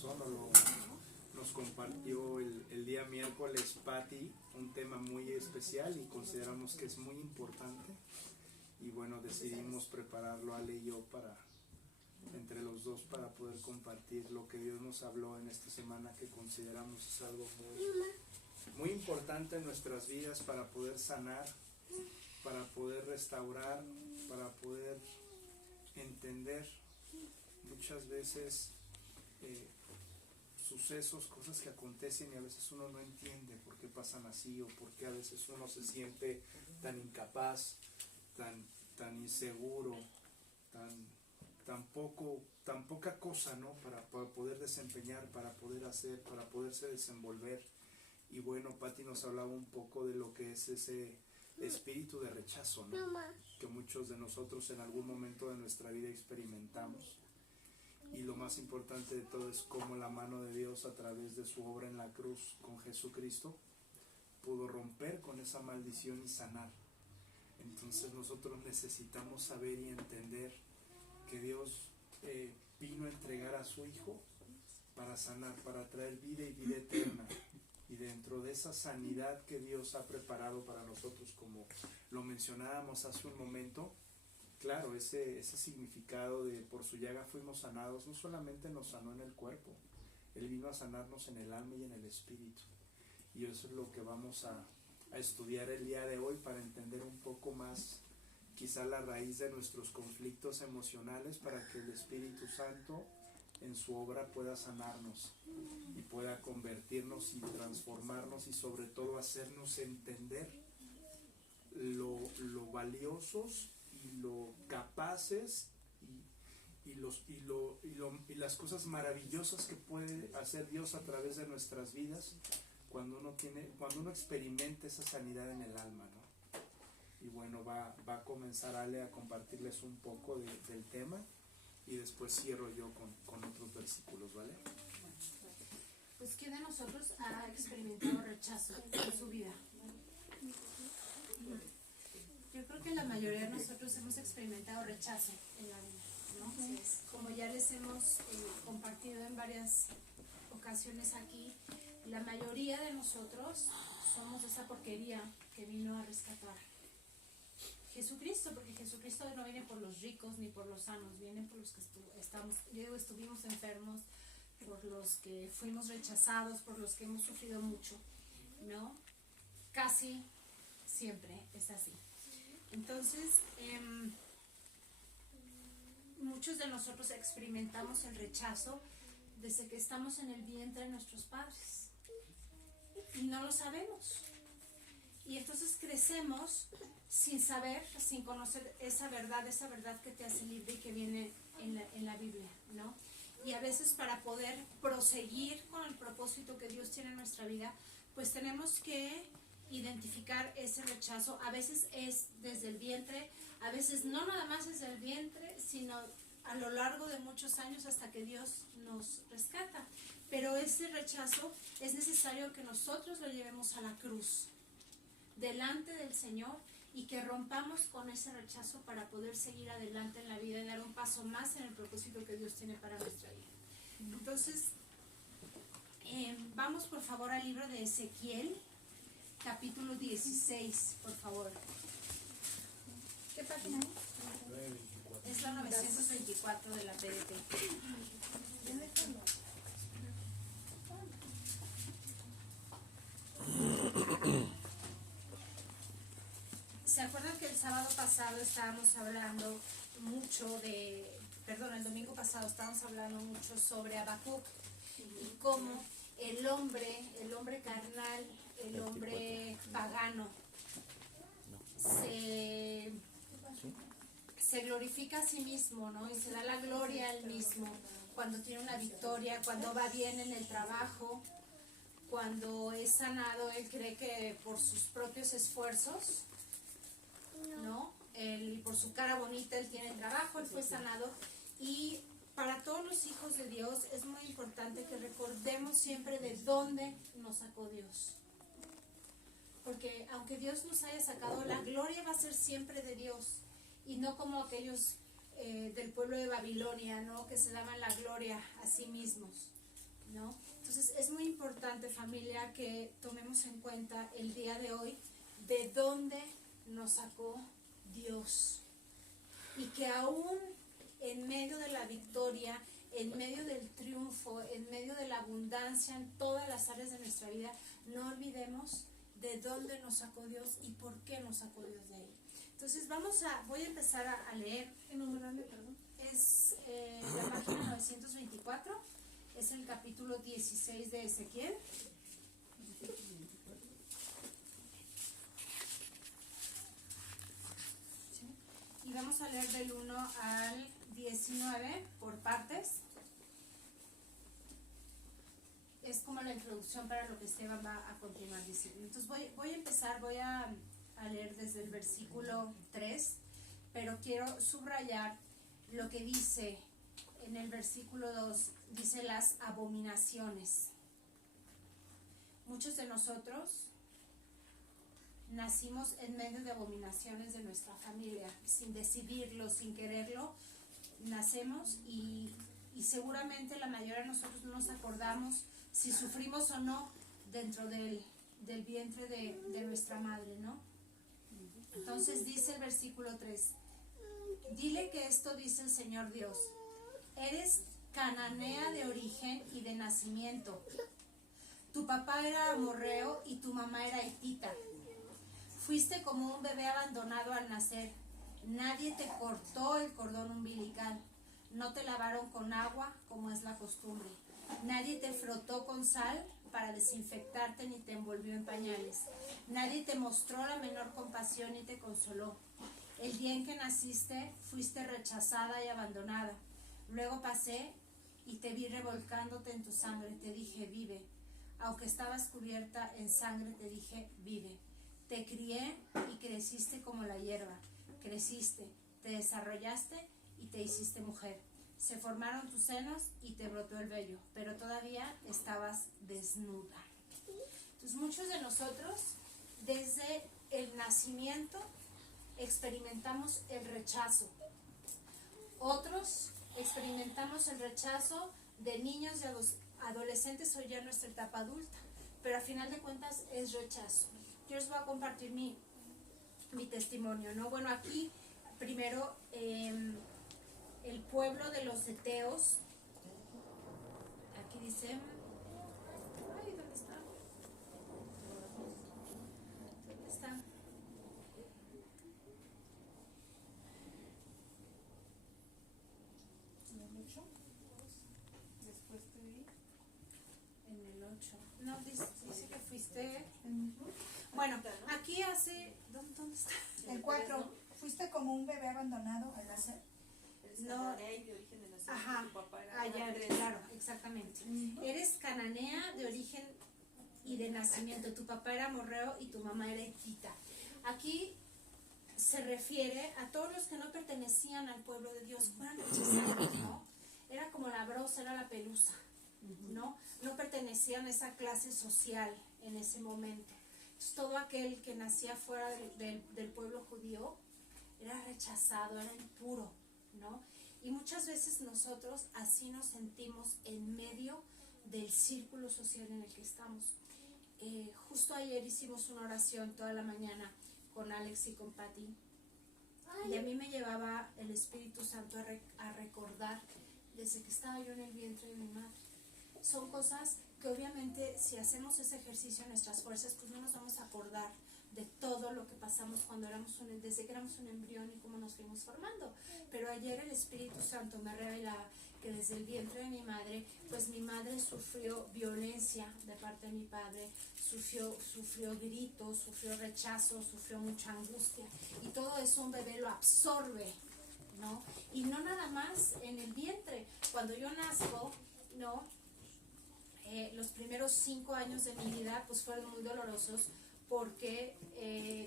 corazón, nos compartió el día miércoles Patti un tema muy especial y consideramos que es muy importante, y bueno, decidimos prepararlo Ale y yo entre los dos para poder compartir lo que Dios nos habló en esta semana, que consideramos es algo muy importante en nuestras vidas para poder sanar, para poder restaurar, para poder entender muchas veces sucesos, cosas que acontecen y a veces uno no entiende por qué pasan así, o por qué a veces uno se siente tan incapaz, tan inseguro, tan poca cosa, ¿no? Para poder desempeñar, para poder hacer, para poderse desenvolver. Y bueno, Patti nos hablaba un poco de lo que es ese espíritu de rechazo, ¿no? Que muchos de nosotros en algún momento de nuestra vida experimentamos. Y lo más importante de todo es cómo la mano de Dios, a través de su obra en la cruz con Jesucristo, pudo romper con esa maldición y sanar. Entonces nosotros necesitamos saber y entender que Dios vino a entregar a su Hijo para sanar, para traer vida y vida eterna. Y dentro de esa sanidad que Dios ha preparado para nosotros, como lo mencionábamos hace un momento, claro, ese significado de por su llaga fuimos sanados, no solamente nos sanó en el cuerpo, Él vino a sanarnos en el alma y en el espíritu. Y eso es lo que vamos a estudiar el día de hoy, para entender un poco más quizá la raíz de nuestros conflictos emocionales, para que el Espíritu Santo en su obra pueda sanarnos y pueda convertirnos y transformarnos, y sobre todo hacernos entender lo valiosos y lo capaces y las cosas maravillosas que puede hacer Dios a través de nuestras vidas cuando uno experimenta esa sanidad en el alma, ¿no? Y bueno, va a comenzar Ale a compartirles un poco del tema, y después cierro yo con otros versículos, ¿vale? Pues ¿quién de nosotros ha experimentado rechazo en su vida? Yo creo que la mayoría de nosotros hemos experimentado rechazo en la vida, ¿no? Como ya les hemos compartido en varias ocasiones aquí, la mayoría de nosotros somos esa porquería que vino a rescatar Jesucristo, porque Jesucristo no viene por los ricos ni por los sanos, viene por los que estuvimos enfermos, por los que fuimos rechazados, por los que hemos sufrido mucho, ¿no? Casi siempre es así. Entonces, muchos de nosotros experimentamos el rechazo desde que estamos en el vientre de nuestros padres y no lo sabemos. Y entonces crecemos sin saber, sin conocer esa verdad que te hace libre y que viene en la Biblia, ¿no? Y a veces, para poder proseguir con el propósito que Dios tiene en nuestra vida, pues tenemos que identificar ese rechazo. A veces es desde el vientre, a veces no nada más desde el vientre, sino a lo largo de muchos años hasta que Dios nos rescata. Pero ese rechazo es necesario que nosotros lo llevemos a la cruz, delante del Señor, y que rompamos con ese rechazo para poder seguir adelante en la vida y dar un paso más en el propósito que Dios tiene para nuestra vida. Entonces, vamos por favor al libro de Ezequiel, capítulo 16, por favor. ¿Qué página es? Es la 924 de la PDP. ¿Se acuerdan que el sábado pasado estábamos hablando mucho el domingo pasado estábamos hablando mucho sobre Habacuc y cómo el hombre carnal, el hombre pagano, se glorifica a sí mismo, ¿no? Y se da la gloria al mismo cuando tiene una victoria, cuando va bien en el trabajo, cuando es sanado. Él cree que por sus propios esfuerzos, ¿no? Él, por su cara bonita, él tiene trabajo, él fue sanado. Y para todos los hijos de Dios es muy importante que recordemos siempre de dónde nos sacó Dios. Porque aunque Dios nos haya sacado, la gloria va a ser siempre de Dios, y no como aquellos del pueblo de Babilonia, ¿no? Que se daban la gloria a sí mismos, ¿no? Entonces es muy importante, familia, que tomemos en cuenta el día de hoy de dónde nos sacó Dios, y que aún en medio de la victoria, en medio del triunfo, en medio de la abundancia en todas las áreas de nuestra vida, no olvidemos de dónde nos sacó Dios y por qué nos sacó Dios de ahí. Entonces voy a empezar a leer, es la página 924, es el capítulo 16 de Ezequiel. Y vamos a leer del 1 al 19 por partes. Es como la introducción para lo que Esteban va a continuar diciendo. Entonces voy a empezar, voy a leer desde el versículo 3, pero quiero subrayar lo que dice en el versículo 2, dice las abominaciones. Muchos de nosotros nacimos en medio de abominaciones de nuestra familia, sin decidirlo, sin quererlo, nacemos y seguramente la mayoría de nosotros no nos acordamos si sufrimos o no dentro del vientre de nuestra madre, ¿no? Entonces dice el versículo 3, dile que esto dice el Señor Dios, eres cananea de origen y de nacimiento, tu papá era amorreo y tu mamá era hitita. Fuiste como un bebé abandonado al nacer. Nadie te cortó el cordón umbilical. No te lavaron con agua, como es la costumbre. Nadie te frotó con sal para desinfectarte ni te envolvió en pañales. Nadie te mostró la menor compasión ni te consoló. El día en que naciste, fuiste rechazada y abandonada. Luego pasé y te vi revolcándote en tu sangre. Te dije, vive. Aunque estabas cubierta en sangre, te dije, vive. Te crié y creciste como la hierba. Creciste, te desarrollaste y te hiciste mujer. Se formaron tus senos y te brotó el vello, pero todavía estabas desnuda. Entonces muchos de nosotros, desde el nacimiento, experimentamos el rechazo. Otros experimentamos el rechazo de niños y adolescentes o ya en nuestra etapa adulta, pero a final de cuentas es rechazo. Yo les voy a compartir mi testimonio, ¿no? Bueno, aquí primero el pueblo de los Eteos, aquí dice, ay, ¿dónde está? ¿Dónde está? ¿En el 8? Después te vi. En el 8. No, dice que fuiste. Bueno, aquí hace. ¿Dónde está? El 4. ¿Fuiste como un bebé abandonado al nacer? No. De origen de nacer. Ajá. Tu papá era Allá, claro, exactamente. Eres cananea de origen y de nacimiento. Tu papá era amorreo y tu mamá era hitita. Aquí se refiere a todos los que no pertenecían al pueblo de Dios, fueron rechazados, ¿no? Era como la brosa, era la pelusa, ¿no? No pertenecían a esa clase social en ese momento. Entonces, todo aquel que nacía fuera del pueblo judío era rechazado, era impuro, ¿no? Y muchas veces nosotros así nos sentimos en medio del círculo social en el que estamos. Justo ayer hicimos una oración toda la mañana con Alex y con Patty, y a mí me llevaba el Espíritu Santo a recordar desde que estaba yo en el vientre de mi madre. Son cosas que obviamente si hacemos ese ejercicio en nuestras fuerzas, pues no nos vamos a acordar de todo lo que pasamos desde que éramos un embrión y cómo nos fuimos formando. Pero ayer el Espíritu Santo me revelaba que desde el vientre de mi madre, pues mi madre sufrió violencia de parte de mi padre, sufrió gritos, sufrió rechazo, sufrió mucha angustia, y todo eso un bebé lo absorbe, ¿no? Y no nada más en el vientre. Cuando yo nazco, ¿no? Los primeros 5 años de mi vida pues fueron muy dolorosos porque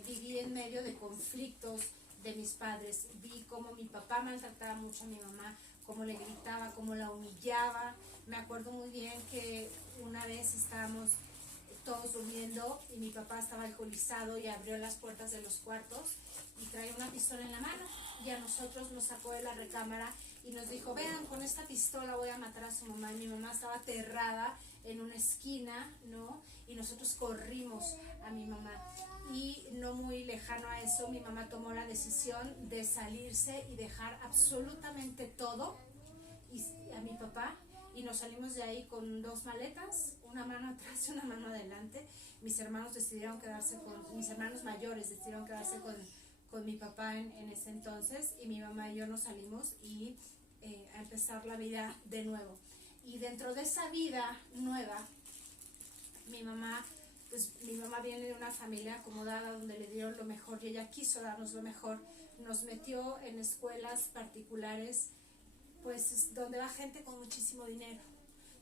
viví en medio de conflictos de mis padres. Vi cómo mi papá maltrataba mucho a mi mamá, cómo le gritaba, cómo la humillaba. Me acuerdo muy bien que una vez estábamos todos durmiendo y mi papá estaba alcoholizado y abrió las puertas de los cuartos y traía una pistola en la mano, y a nosotros nos sacó de la recámara y nos dijo, vean, con esta pistola voy a matar a su mamá. Y mi mamá estaba aterrada en una esquina, ¿no? Y nosotros corrimos a mi mamá. Y no muy lejano a eso, mi mamá tomó la decisión de salirse y dejar absolutamente todo a mi papá, y nos salimos de ahí con 2 maletas, una mano atrás y una mano adelante. Mis hermanos mis hermanos mayores decidieron quedarse con mi papá en ese entonces, y mi mamá y yo nos salimos y a empezar la vida de nuevo. Y dentro de esa vida nueva, mi mamá viene de una familia acomodada donde le dieron lo mejor, y ella quiso darnos lo mejor. Nos metió en escuelas particulares, pues donde va gente con muchísimo dinero,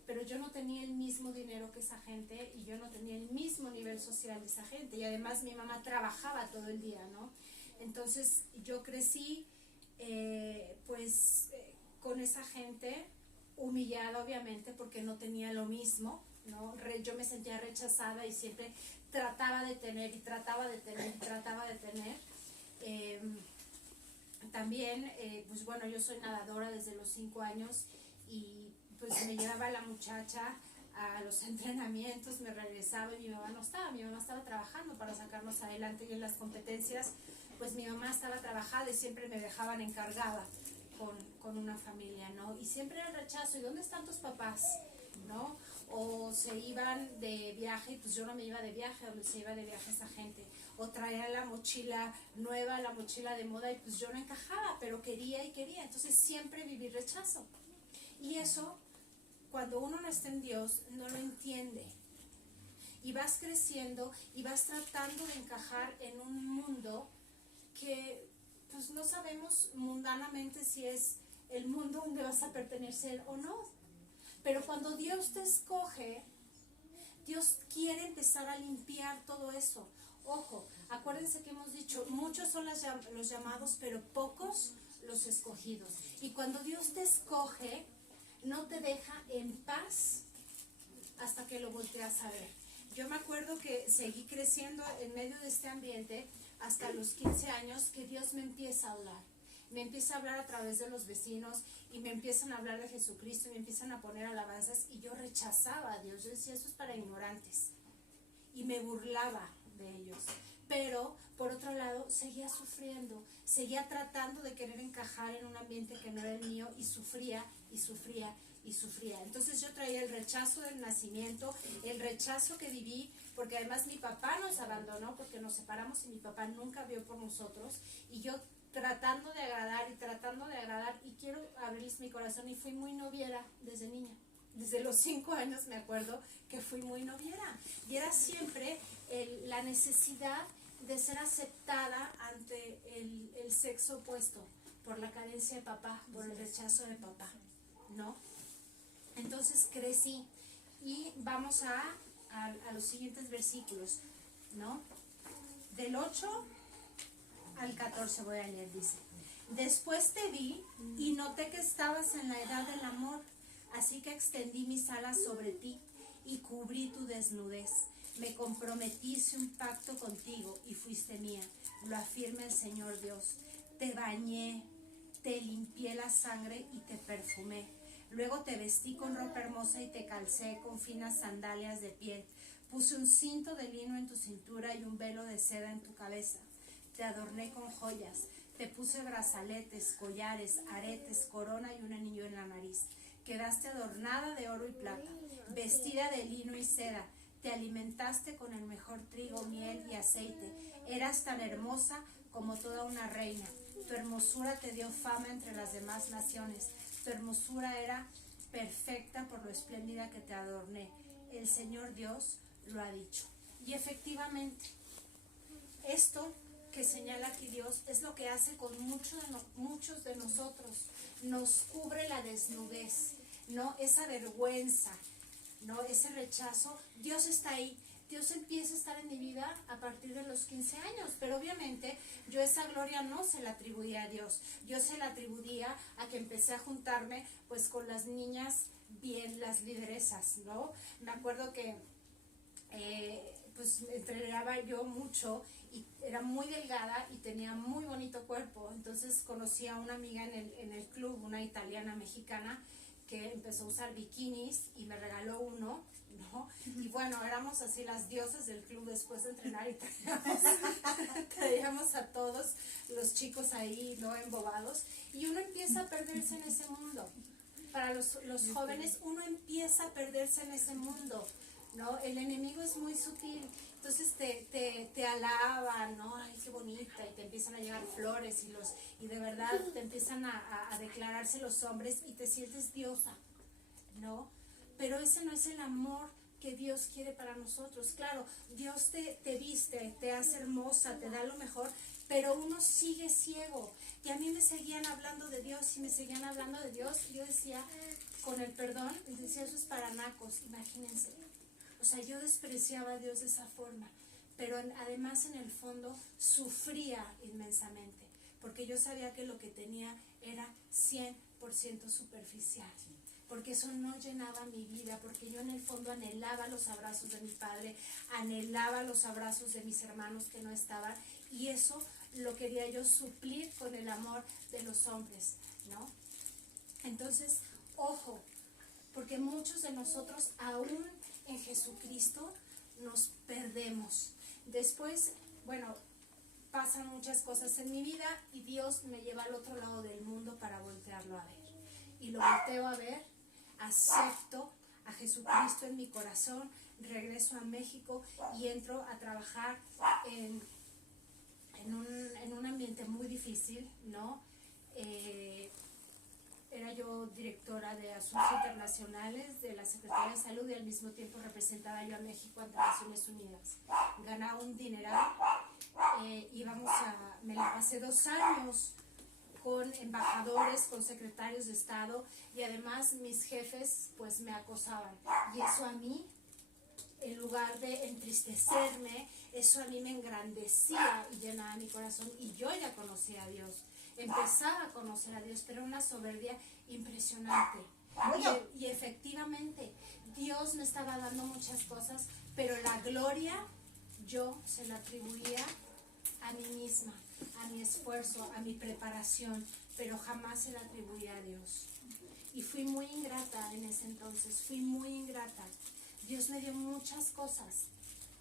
pero yo no tenía el mismo dinero que esa gente, y yo no tenía el mismo nivel social de esa gente, y además mi mamá trabajaba todo el día, ¿no? Entonces yo crecí con esa gente, humillada obviamente porque no tenía lo mismo, ¿no? Yo me sentía rechazada y siempre trataba de tener y trataba de tener y trataba de tener. También, pues bueno, yo soy nadadora desde los 5 años, y pues me llevaba la muchacha a los entrenamientos, me regresaba y mi mamá no estaba. Mi mamá estaba trabajando para sacarnos adelante, y en las competencias pues mi mamá estaba trabajando y siempre me dejaban encargada con una familia, ¿no? Y siempre era el rechazo, ¿y dónde están tus papás? ¿No? O se iban de viaje y pues yo no me iba de viaje, donde se iba de viaje esa gente. O traía la mochila nueva, la mochila de moda, y pues yo no encajaba, pero quería y quería. Entonces siempre viví rechazo. Y eso, cuando uno no está en Dios, no lo entiende. Y vas creciendo y vas tratando de encajar en un mundo que pues no sabemos mundanamente si es el mundo donde vas a pertenecer o no. Pero cuando Dios te escoge, Dios quiere empezar a limpiar todo eso. Ojo, acuérdense que hemos dicho, muchos son los llamados, pero pocos los escogidos. Y cuando Dios te escoge, no te deja en paz hasta que lo volteas a ver. Yo me acuerdo que seguí creciendo en medio de este ambiente hasta los 15 años, que Dios me empieza a hablar. Me empieza a hablar a través de los vecinos, y me empiezan a hablar de Jesucristo, y me empiezan a poner alabanzas, y yo rechazaba a Dios. Yo decía, eso es para ignorantes, y me burlaba de ellos. Pero por otro lado seguía sufriendo, seguía tratando de querer encajar en un ambiente que no era el mío, y sufría y sufría y sufría. Entonces yo traía el rechazo del nacimiento, el rechazo que viví, porque además mi papá nos abandonó, porque nos separamos y mi papá nunca vio por nosotros, y yo tratando de agradar, y quiero abrir mi corazón, y fui muy noviera desde niña. Desde los 5 años me acuerdo que fui muy noviera, y era siempre la necesidad de ser aceptada ante el sexo opuesto, por la carencia de papá, por el rechazo de papá, ¿no? Entonces crecí, y vamos a los siguientes versículos, ¿no? Del 8 al 14 voy a leer, dice: después te vi y noté que estabas en la edad del amor, así que extendí mis alas sobre ti y cubrí tu desnudez. Me comprometí, hice un pacto contigo y fuiste mía, lo afirma el Señor Dios. Te bañé, te limpié la sangre y te perfumé. Luego te vestí con ropa hermosa y te calcé con finas sandalias de piel. Puse un cinto de lino en tu cintura y un velo de seda en tu cabeza. Te adorné con joyas, te puse brazaletes, collares, aretes, corona y un anillo en la nariz. Quedaste adornada de oro y plata, vestida de lino y seda. Te alimentaste con el mejor trigo, miel y aceite. Eras tan hermosa como toda una reina. Tu hermosura te dio fama entre las demás naciones. Tu hermosura era perfecta por lo espléndida que te adorné. El Señor Dios lo ha dicho. Y efectivamente, esto que señala aquí Dios es lo que hace con muchos de nosotros. Nos cubre la desnudez, ¿no? Esa vergüenza, ¿no? Ese rechazo. Dios está ahí. Dios empieza a estar en mi vida a partir de los 15 años, pero obviamente yo esa gloria no se la atribuía a Dios. Yo se la atribuía a que empecé a juntarme pues con las niñas bien, las lideresas, ¿no? Me acuerdo que pues entrenaba yo mucho y era muy delgada y tenía muy bonito cuerpo. Entonces conocí a una amiga en el club, una italiana mexicana, que empezó a usar bikinis y me regaló uno, ¿no? Y bueno, éramos así las diosas del club después de entrenar y traíamos a todos los chicos ahí, ¿no? Embobados. Y uno empieza a perderse en ese mundo. Para los jóvenes, uno empieza a perderse en ese mundo, ¿no? El enemigo es muy sutil. Entonces te alaban, ¿no? Ay, qué bonita, y te empiezan a llegar flores y de verdad te empiezan a declararse los hombres y te sientes diosa, ¿no? Pero ese no es el amor que Dios quiere para nosotros. Claro, Dios te viste, te hace hermosa, te da lo mejor, pero uno sigue ciego. Y a mí me seguían hablando de Dios y me seguían hablando de Dios. Y yo decía, con el perdón, decía, eso es para nacos, imagínense. O sea, yo despreciaba a Dios de esa forma, pero además en el fondo sufría inmensamente, porque yo sabía que lo que tenía era 100% superficial, porque eso no llenaba mi vida, porque yo en el fondo anhelaba los abrazos de mi padre, anhelaba los abrazos de mis hermanos que no estaban, y eso lo quería yo suplir con el amor de los hombres, ¿no? Entonces, ojo, porque muchos de nosotros aún en Jesucristo nos perdemos. Después, bueno, pasan muchas cosas en mi vida y Dios me lleva al otro lado del mundo para voltearlo a ver. Y lo volteo a ver, acepto a Jesucristo en mi corazón, regreso a México y entro a trabajar en un ambiente muy difícil, ¿no? Era yo directora de Asuntos Internacionales de la Secretaría de Salud y al mismo tiempo representaba yo a México ante Naciones Unidas. Ganaba un dineral, me la pasé 2 años con embajadores, con secretarios de Estado y además mis jefes pues me acosaban. Y eso a mí, en lugar de entristecerme, eso a mí me engrandecía y llenaba mi corazón y yo ya conocía a Dios. Empezaba a conocer a Dios, pero una soberbia impresionante. Y efectivamente, Dios me estaba dando muchas cosas, pero la gloria yo se la atribuía a mí misma, a mi esfuerzo, a mi preparación, pero jamás se la atribuía a Dios. Y fui muy ingrata en ese entonces, fui muy ingrata. Dios me dio muchas cosas,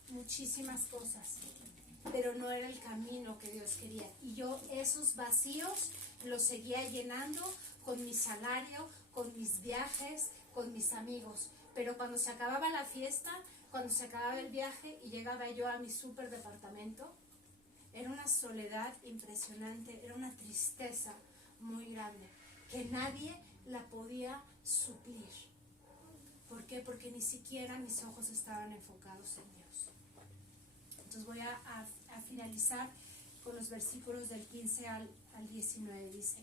muchísimas cosas, pero no era el camino que Dios quería. Y yo esos vacíos los seguía llenando con mi salario, con mis viajes, con mis amigos. Pero cuando se acababa la fiesta, cuando se acababa el viaje y llegaba yo a mi súper departamento, era una soledad impresionante, era una tristeza muy grande, que nadie la podía suplir. ¿Por qué? Porque ni siquiera mis ojos estaban enfocados en Dios. Entonces voy a finalizar con los versículos del 15 al 19. Dice,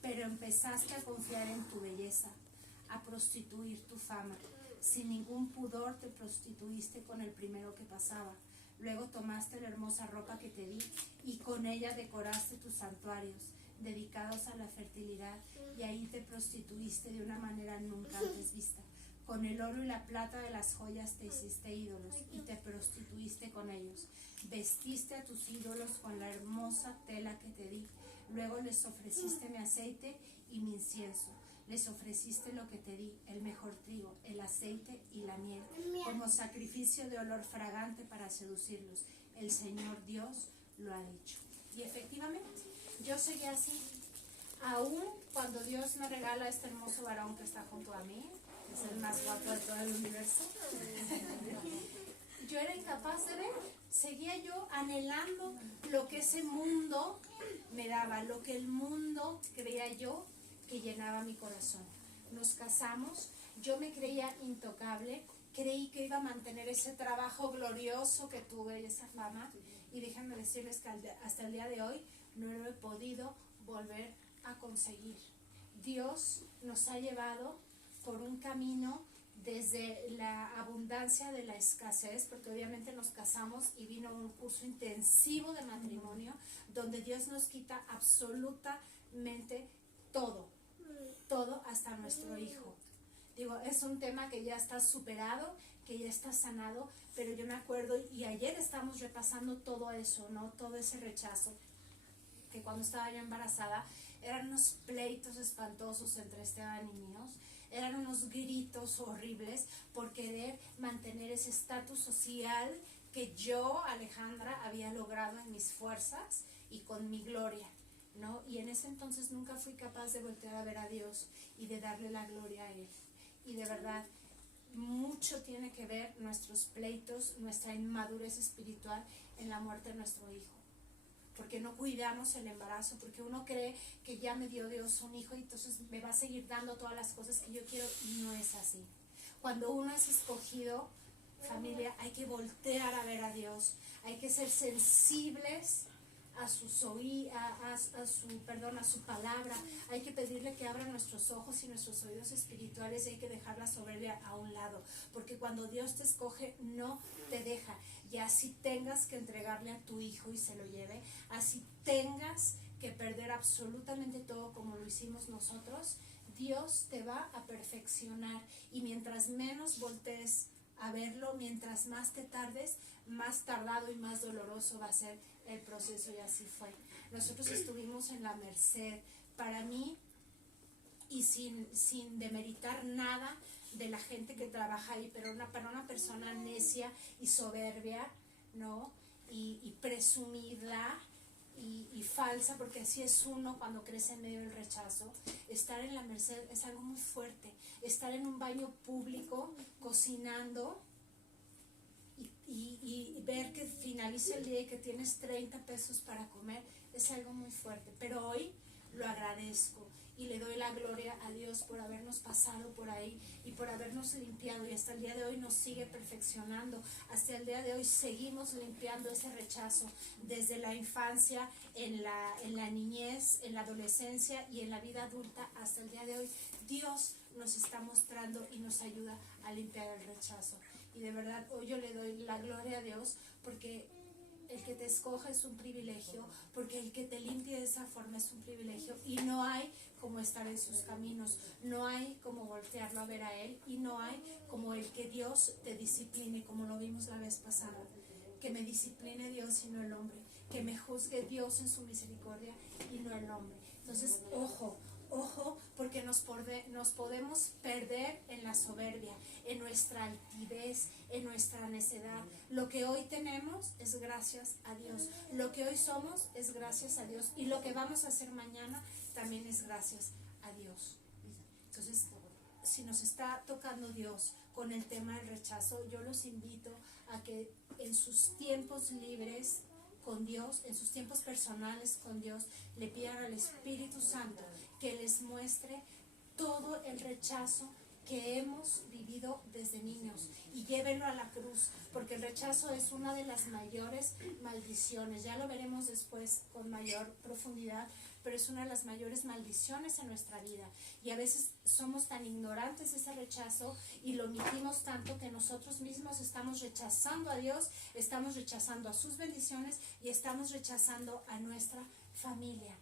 pero empezaste a confiar en tu belleza, a prostituir tu fama. Sin ningún pudor te prostituiste con el primero que pasaba. Luego tomaste la hermosa ropa que te di y con ella decoraste tus santuarios dedicados a la fertilidad y ahí te prostituiste de una manera nunca antes vista. Con el oro y la plata de las joyas te hiciste ídolos y te prostituiste con ellos. Vestiste a tus ídolos con la hermosa tela que te di. Luego les ofreciste mi aceite y mi incienso. Les ofreciste lo que te di, el mejor trigo, el aceite y la miel, como sacrificio de olor fragante para seducirlos. El Señor Dios lo ha dicho. Y efectivamente, yo seguí así. Aún cuando Dios me regala este hermoso varón que está junto a mí, es el más guapo de todo el universo, yo era incapaz de ver. Seguía yo anhelando lo que ese mundo me daba, lo que el mundo creía yo que llenaba mi corazón. Nos casamos, yo me creía intocable, creí que iba a mantener ese trabajo glorioso que tuve y esa fama, y déjenme decirles que hasta el día de hoy no lo he podido volver a conseguir. Dios nos ha llevado por un camino desde la abundancia de la escasez, porque obviamente nos casamos y vino un curso intensivo de matrimonio donde Dios nos quita absolutamente todo hasta nuestro hijo. Digo, es un tema que ya está superado, que ya está sanado, pero yo me acuerdo, y ayer estamos repasando todo eso, ¿no? Todo ese rechazo, que cuando estaba yo embarazada, eran unos pleitos espantosos entre Esteban y míos, eran unos gritos horribles por querer mantener ese estatus social que yo, Alejandra, había logrado en mis fuerzas y con mi gloria, ¿no? Y en ese entonces nunca fui capaz de voltear a ver a Dios y de darle la gloria a Él. Y de verdad, mucho tiene que ver nuestros pleitos, nuestra inmadurez espiritual en la muerte de nuestro hijo. Porque no cuidamos el embarazo, porque uno cree que ya me dio Dios un hijo y entonces me va a seguir dando todas las cosas que yo quiero, y no es así. Cuando uno es escogido, familia, hay que voltear a ver a Dios, hay que ser sensibles a su palabra, hay que pedirle que abra nuestros ojos y nuestros oídos espirituales, y hay que dejar la soberbia a un lado, porque cuando Dios te escoge no te deja. Y así tengas que entregarle a tu hijo y se lo lleve, así tengas que perder absolutamente todo como lo hicimos nosotros, Dios te va a perfeccionar, y mientras menos voltees a verlo, mientras más te tardes, más tardado y más doloroso va a ser el proceso, y así fue. Nosotros estuvimos en la merced, para mí, y sin demeritar nada de la gente que trabaja ahí, pero para una persona necia y soberbia, ¿no? Y presumida y falsa, porque así es uno cuando crece en medio del rechazo. Estar en la merced es algo muy fuerte. Estar en un baño público cocinando y ver que finaliza el día y que tienes 30 pesos para comer es algo muy fuerte, pero hoy lo agradezco y le doy la gloria a Dios por habernos pasado por ahí y por habernos limpiado, y hasta el día de hoy nos sigue perfeccionando. Hasta el día de hoy seguimos limpiando ese rechazo desde la infancia, en la niñez, en la adolescencia y en la vida adulta. Hasta el día de hoy Dios nos está mostrando y nos ayuda a limpiar el rechazo. Y de verdad hoy yo le doy la gloria a Dios, porque el que te escoja es un privilegio, porque el que te limpie de esa forma es un privilegio, y no hay como estar en sus caminos, no hay como voltearlo a ver a Él, y no hay como el que Dios te discipline, como lo vimos la vez pasada, que me discipline Dios y no el hombre, que me juzgue Dios en su misericordia y no el hombre. Entonces, ojo, porque nos podemos perder en la soberbia, en nuestra altivez, en nuestra necedad. Lo que hoy tenemos es gracias a Dios, lo que hoy somos es gracias a Dios, y lo que vamos a hacer mañana también es gracias a Dios. Entonces, si nos está tocando Dios con el tema del rechazo, yo los invito a que en sus tiempos libres con Dios, en sus tiempos personales con Dios, le pidan al Espíritu Santo que les muestre todo el rechazo que hemos vivido desde niños, y llévenlo a la cruz, porque el rechazo es una de las mayores maldiciones. Ya lo veremos después con mayor profundidad, pero es una de las mayores maldiciones en nuestra vida, y a veces somos tan ignorantes de ese rechazo y lo omitimos tanto que nosotros mismos estamos rechazando a Dios, estamos rechazando a sus bendiciones y estamos rechazando a nuestra familia.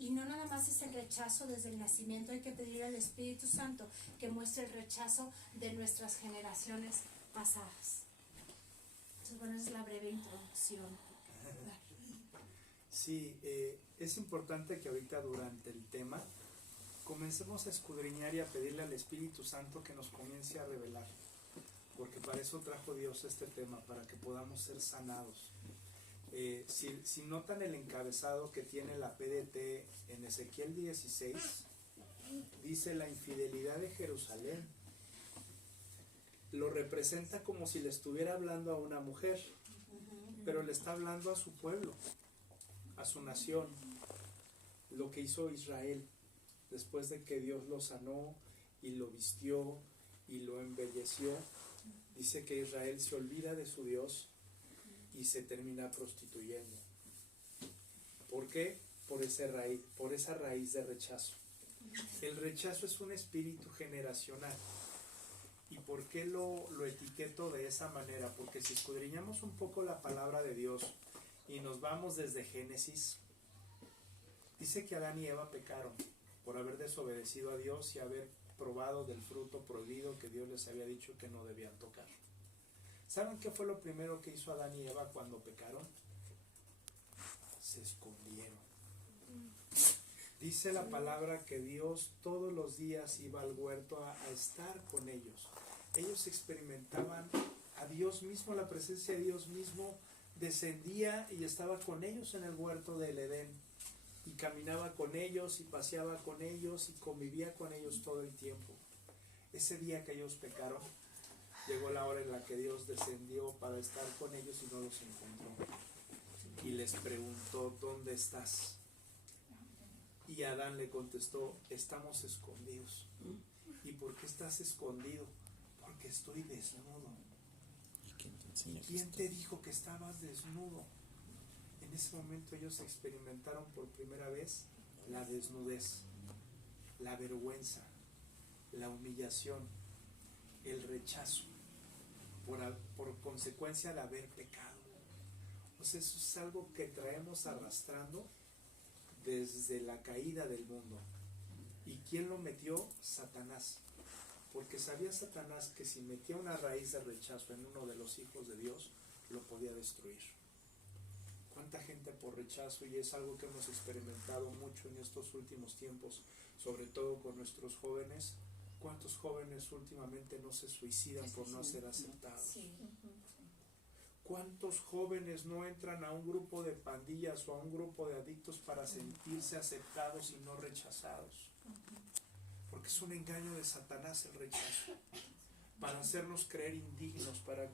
Y no nada más es el rechazo desde el nacimiento, hay que pedir al Espíritu Santo que muestre el rechazo de nuestras generaciones pasadas. Entonces, bueno, esa es la breve introducción. Sí, es importante que ahorita durante el tema comencemos a escudriñar y a pedirle al Espíritu Santo que nos comience a revelar, porque para eso trajo Dios este tema, para que podamos ser sanados. Si notan el encabezado que tiene la PDT en Ezequiel 16, dice: la infidelidad de Jerusalén. Lo representa como si le estuviera hablando a una mujer, pero le está hablando a su pueblo, a su nación. Lo que hizo Israel después de que Dios lo sanó y lo vistió y lo embelleció, dice que Israel se olvida de su Dios y se termina prostituyendo. ¿Por qué? Por esa raíz de rechazo. El rechazo es un espíritu generacional. ¿Y por qué lo etiqueto de esa manera? Porque si escudriñamos un poco la palabra de Dios y nos vamos desde Génesis, dice que Adán y Eva pecaron por haber desobedecido a Dios y haber probado del fruto prohibido que Dios les había dicho que no debían tocar. ¿Saben qué fue lo primero que hizo Adán y Eva cuando pecaron? Se escondieron. Dice la palabra que Dios todos los días iba al huerto a estar con ellos. Ellos experimentaban a Dios mismo, la presencia de Dios mismo descendía y estaba con ellos en el huerto del Edén. Y caminaba con ellos y paseaba con ellos y convivía con ellos todo el tiempo. Ese día que ellos pecaron, llegó la hora en la que Dios descendió para estar con ellos y no los encontró. Y les preguntó, ¿dónde estás? Y Adán le contestó, estamos escondidos. ¿Y por qué estás escondido? Porque estoy desnudo. ¿Y quién te dijo que estabas desnudo? En ese momento ellos experimentaron por primera vez la desnudez, la vergüenza, la humillación, el rechazo, por consecuencia de haber pecado. O sea, eso es algo que traemos arrastrando desde la caída del mundo. ¿Y quién lo metió? Satanás. Porque sabía Satanás que si metía una raíz de rechazo en uno de los hijos de Dios, lo podía destruir. ¿Cuánta gente por rechazo? Y es algo que hemos experimentado mucho en estos últimos tiempos, sobre todo con nuestros jóvenes. ¿Cuántos jóvenes últimamente no se suicidan por no ser aceptados? ¿Cuántos jóvenes no entran a un grupo de pandillas o a un grupo de adictos para sentirse aceptados y no rechazados? Porque es un engaño de Satanás el rechazo, para hacernos creer indignos, para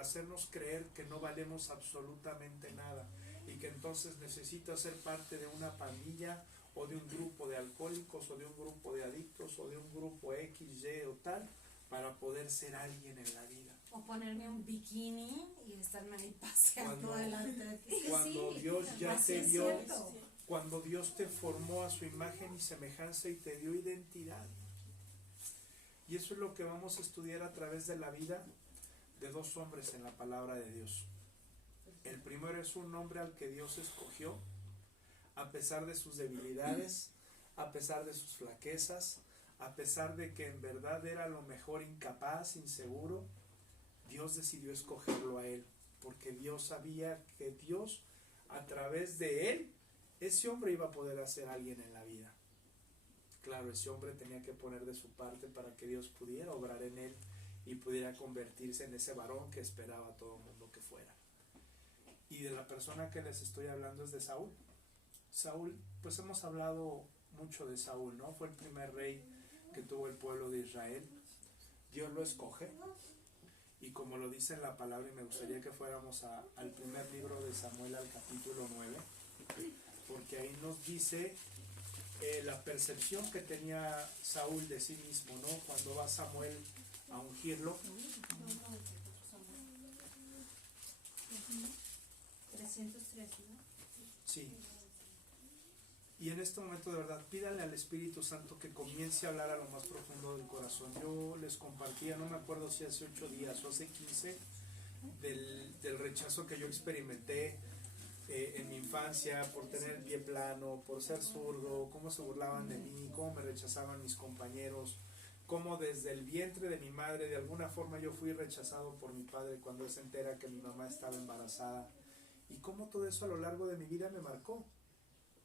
hacernos creer que no valemos absolutamente nada y que entonces necesitas ser parte de una pandilla o de un grupo de alcohólicos o de un grupo de adictos o de un grupo X, Y o tal para poder ser alguien en la vida. O ponerme un bikini y estarme ahí paseando delante de ti. Cuando Sí, Dios ya así te es dio, cierto. cuando Dios te formó a su imagen y semejanza y te dio identidad. Y eso es lo que vamos a estudiar a través de la vida de dos hombres en la palabra de Dios. El primero es un hombre al que Dios escogió, a pesar de sus debilidades, a pesar de sus flaquezas, a pesar de que en verdad era a lo mejor incapaz, inseguro. Dios decidió escogerlo a él, porque Dios sabía que Dios, a través de él, ese hombre iba a poder hacer alguien en la vida. Claro, ese hombre tenía que poner de su parte para que Dios pudiera obrar en él y pudiera convertirse en ese varón que esperaba a todo el mundo que fuera. Y de la persona que les estoy hablando es de Saúl. Saúl, pues hemos hablado mucho de Saúl, ¿no? Fue el primer rey que tuvo el pueblo de Israel. Dios lo escoge. Y como lo dice en la palabra, y me gustaría que fuéramos al primer libro de Samuel, al capítulo 9, porque ahí nos dice la percepción que tenía Saúl de sí mismo, ¿no? Cuando va Samuel a ungirlo. 303, ¿no? Sí. Y en este momento, de verdad, pídale al Espíritu Santo que comience a hablar a lo más profundo del corazón. Yo les compartía, no me acuerdo si hace 8 días o hace 15, del rechazo que yo experimenté en mi infancia por tener el pie plano, por ser zurdo, cómo se burlaban de mí, cómo me rechazaban mis compañeros, cómo desde el vientre de mi madre, de alguna forma yo fui rechazado por mi padre cuando él se entera que mi mamá estaba embarazada, y cómo todo eso a lo largo de mi vida me marcó.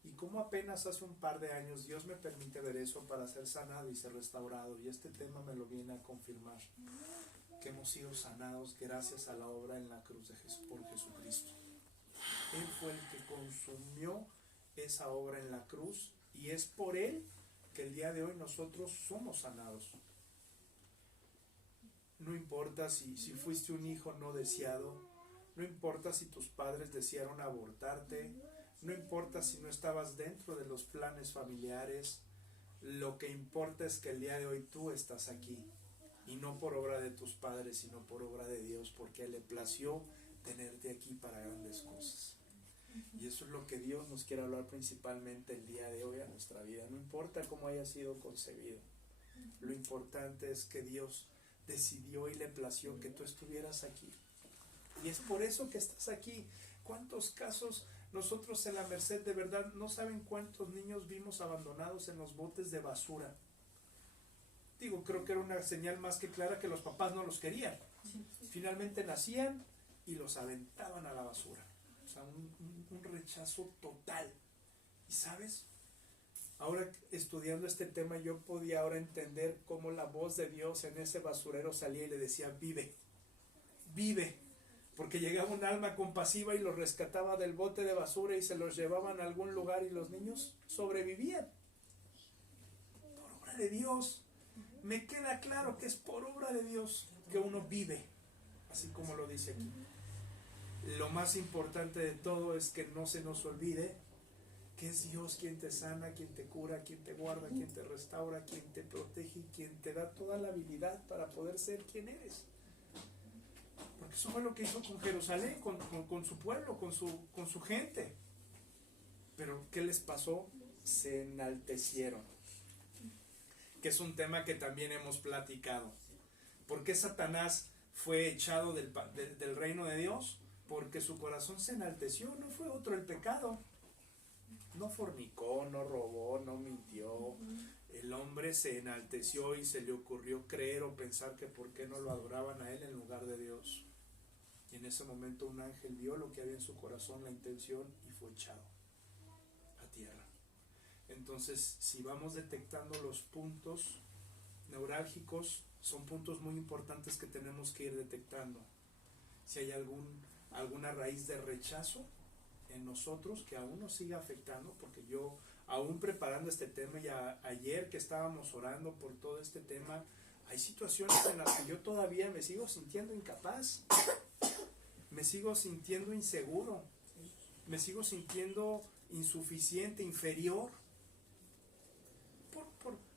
Y cómo apenas hace un par de años Dios me permite ver eso para ser sanado y ser restaurado. Y este tema me lo viene a confirmar. Que hemos sido sanados gracias a la obra en la cruz de por Jesucristo. Él fue el que consumió esa obra en la cruz. Y es por Él que el día de hoy nosotros somos sanados. No importa si fuiste un hijo no deseado. No importa si tus padres desearon abortarte. No importa si no estabas dentro de los planes familiares, lo que importa es que el día de hoy tú estás aquí, y no por obra de tus padres, sino por obra de Dios, porque a Él le plació tenerte aquí para grandes cosas. Y eso es lo que Dios nos quiere hablar principalmente el día de hoy a nuestra vida. No importa cómo haya sido concebido, lo importante es que Dios decidió y le plació que tú estuvieras aquí. Y es por eso que estás aquí. ¿Cuántos casos nosotros en la Merced, de verdad, no saben cuántos niños vimos abandonados en los botes de basura? digo, creo que era una señal más que clara que los papás no los querían. Finalmente nacían y los aventaban a la basura. O sea, un rechazo total. ¿Y sabes? Ahora estudiando este tema yo podía ahora entender cómo la voz de Dios en ese basurero salía y le decía, vive, vive. Porque llegaba un alma compasiva y los rescataba del bote de basura y se los llevaban a algún lugar y los niños sobrevivían. Por obra de Dios. Me queda claro que es por obra de Dios que uno vive, así como lo dice aquí. Lo más importante de todo es que no se nos olvide que es Dios quien te sana, quien te cura, quien te guarda, quien te restaura, quien te protege y quien te da toda la habilidad para poder ser quien eres. Porque eso fue lo que hizo con Jerusalén, con su pueblo, con su gente. Pero ¿qué les pasó? Se enaltecieron. Que es un tema que también hemos platicado. ¿Por qué Satanás fue echado del reino de Dios? Porque su corazón se enalteció, no fue otro el pecado. No fornicó, no robó, no mintió. El hombre se enalteció y se le ocurrió creer o pensar que por qué no lo adoraban a él en lugar de Dios. Y en ese momento un ángel vio lo que había en su corazón, la intención, y fue echado a tierra. Entonces, si vamos detectando los puntos neurálgicos, son puntos muy importantes que tenemos que ir detectando. Si hay alguna raíz de rechazo en nosotros que aún nos siga afectando, porque yo, aún preparando este tema y ayer que estábamos orando por todo este tema, hay situaciones en las que yo todavía me sigo sintiendo incapaz, me sigo sintiendo inseguro, me sigo sintiendo insuficiente, inferior,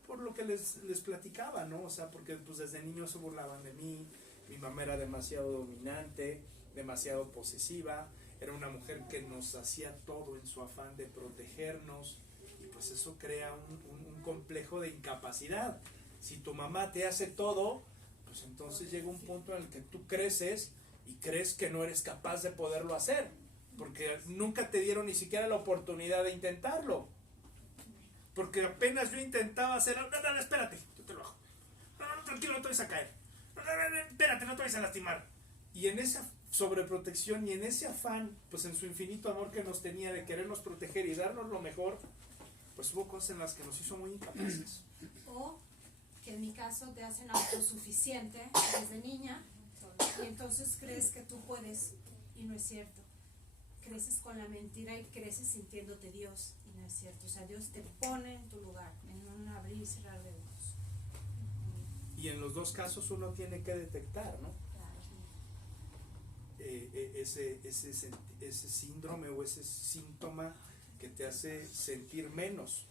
por lo que les platicaba, ¿no? O sea, porque pues desde niño se burlaban de mí, mi mamá era demasiado dominante, demasiado posesiva, era una mujer que nos hacía todo en su afán de protegernos, y pues eso crea un complejo de incapacidad. Si tu mamá te hace todo, pues entonces llega un punto en el que tú creces y crees que no eres capaz de poderlo hacer, porque nunca te dieron ni siquiera la oportunidad de intentarlo. Porque apenas yo intentaba hacer, no, espérate, yo te lo hago. No, tranquilo, no te vas a caer. No, espérate, no te vas a lastimar. Y en esa sobreprotección y en ese afán, pues en su infinito amor que nos tenía de querernos proteger y darnos lo mejor, pues hubo cosas en las que nos hizo muy incapaces. O que en mi caso te hacen autosuficiente desde niña y entonces crees que tú puedes y no es cierto. Creces con la mentira y creces sintiéndote Dios y no es cierto. O sea, Dios te pone en tu lugar, en un abrir y cerrar de ojos. Y en los dos casos uno tiene que detectar, ¿no? Ese síndrome o ese síntoma que te hace sentir menos,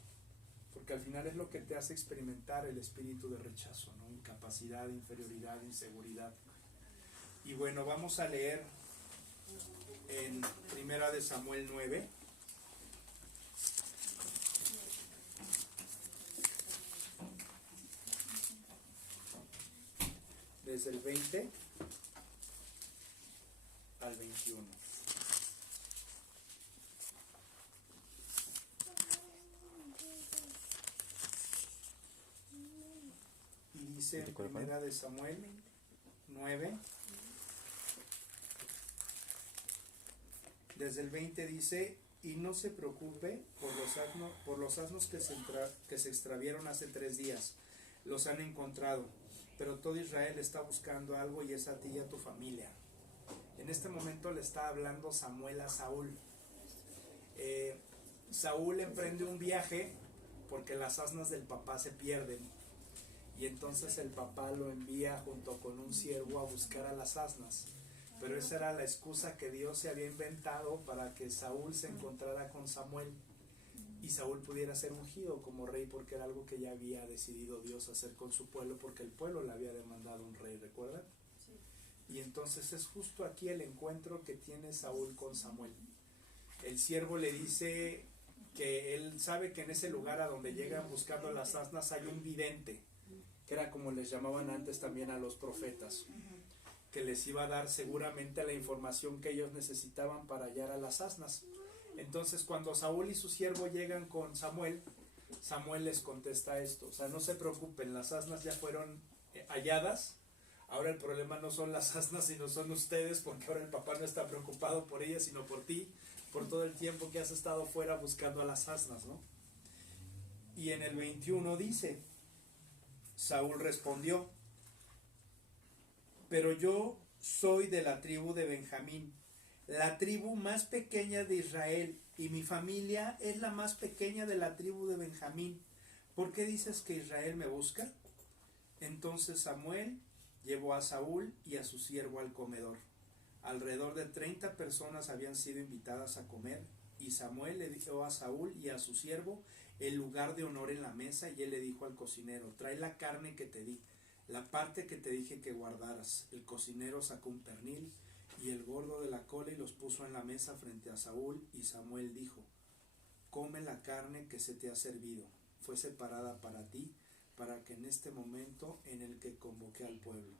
porque al final es lo que te hace experimentar el espíritu de rechazo, ¿no? Incapacidad, inferioridad, inseguridad. Y bueno, vamos a leer en Primera de Samuel 9. Desde el 20 al 21. Y dice en Primera de Samuel 9, desde el 20 dice: y no se preocupe por los asnos que se extraviaron hace 3 días, los han encontrado, pero todo Israel está buscando algo y es a ti y a tu familia. En este momento le está hablando Samuel a Saúl. Saúl emprende un viaje porque las asnas del papá se pierden, y entonces el papá lo envía junto con un siervo a buscar a las asnas, pero esa era la excusa que Dios se había inventado para que Saúl se encontrara con Samuel y Saúl pudiera ser ungido como rey, porque era algo que ya había decidido Dios hacer con su pueblo, porque el pueblo le había demandado un rey, ¿recuerdan? Y entonces es justo aquí el encuentro que tiene Saúl con Samuel. El siervo le dice que él sabe que en ese lugar a donde llegan buscando las asnas hay un vidente, que era como les llamaban antes también a los profetas, que les iba a dar seguramente la información que ellos necesitaban para hallar a las asnas. Entonces cuando Saúl y su siervo llegan con Samuel, Samuel les contesta esto, o sea, no se preocupen, las asnas ya fueron halladas, ahora el problema no son las asnas, sino son ustedes, porque ahora el papá no está preocupado por ellas, sino por ti, por todo el tiempo que has estado fuera buscando a las asnas, ¿no? Y en el 21 dice, Saúl respondió, pero yo soy de la tribu de Benjamín, la tribu más pequeña de Israel, y mi familia es la más pequeña de la tribu de Benjamín. ¿Por qué dices que Israel me busca? Entonces Samuel llevó a Saúl y a su siervo al comedor. Alrededor de 30 personas habían sido invitadas a comer, y Samuel le dio a Saúl y a su siervo el lugar de honor en la mesa, y él le dijo al cocinero, trae la carne que te di, la parte que te dije que guardaras. El cocinero sacó un pernil y el gordo de la cola y los puso en la mesa frente a Saúl, y Samuel dijo, come la carne que se te ha servido, fue separada para ti, para que en este momento en el que convoqué al pueblo.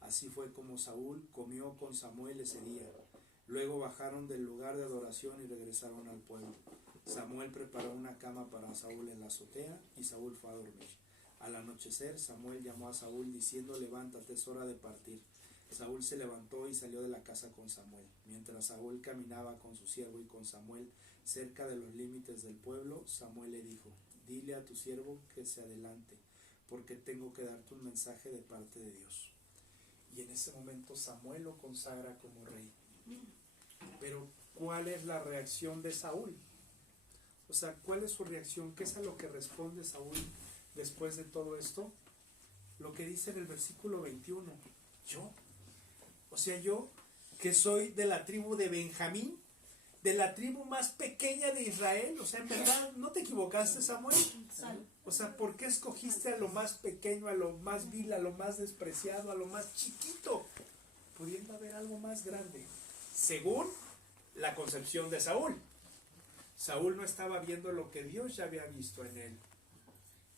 Así fue como Saúl comió con Samuel ese día. Luego bajaron del lugar de adoración y regresaron al pueblo. Samuel preparó una cama para Saúl en la azotea, y Saúl fue a dormir. Al anochecer, Samuel llamó a Saúl diciendo, levántate, es hora de partir. Saúl se levantó y salió de la casa con Samuel. Mientras Saúl caminaba con su siervo y con Samuel cerca de los límites del pueblo, Samuel le dijo, dile a tu siervo que se adelante, porque tengo que darte un mensaje de parte de Dios. Y en ese momento Samuel lo consagra como rey. Pero ¿cuál es la reacción de Saúl? O sea, ¿cuál es su reacción? ¿Qué es a lo que responde Saúl después de todo esto? Lo que dice en el versículo 21. ¿Yo? O sea, yo que soy de la tribu de Benjamín, de la tribu más pequeña de Israel. O sea, en verdad, ¿no te equivocaste, Samuel? O sea, ¿por qué escogiste a lo más pequeño, a lo más vil, a lo más despreciado, a lo más chiquito, pudiendo haber algo más grande? Según la concepción de Saúl. Saúl no estaba viendo lo que Dios ya había visto en él,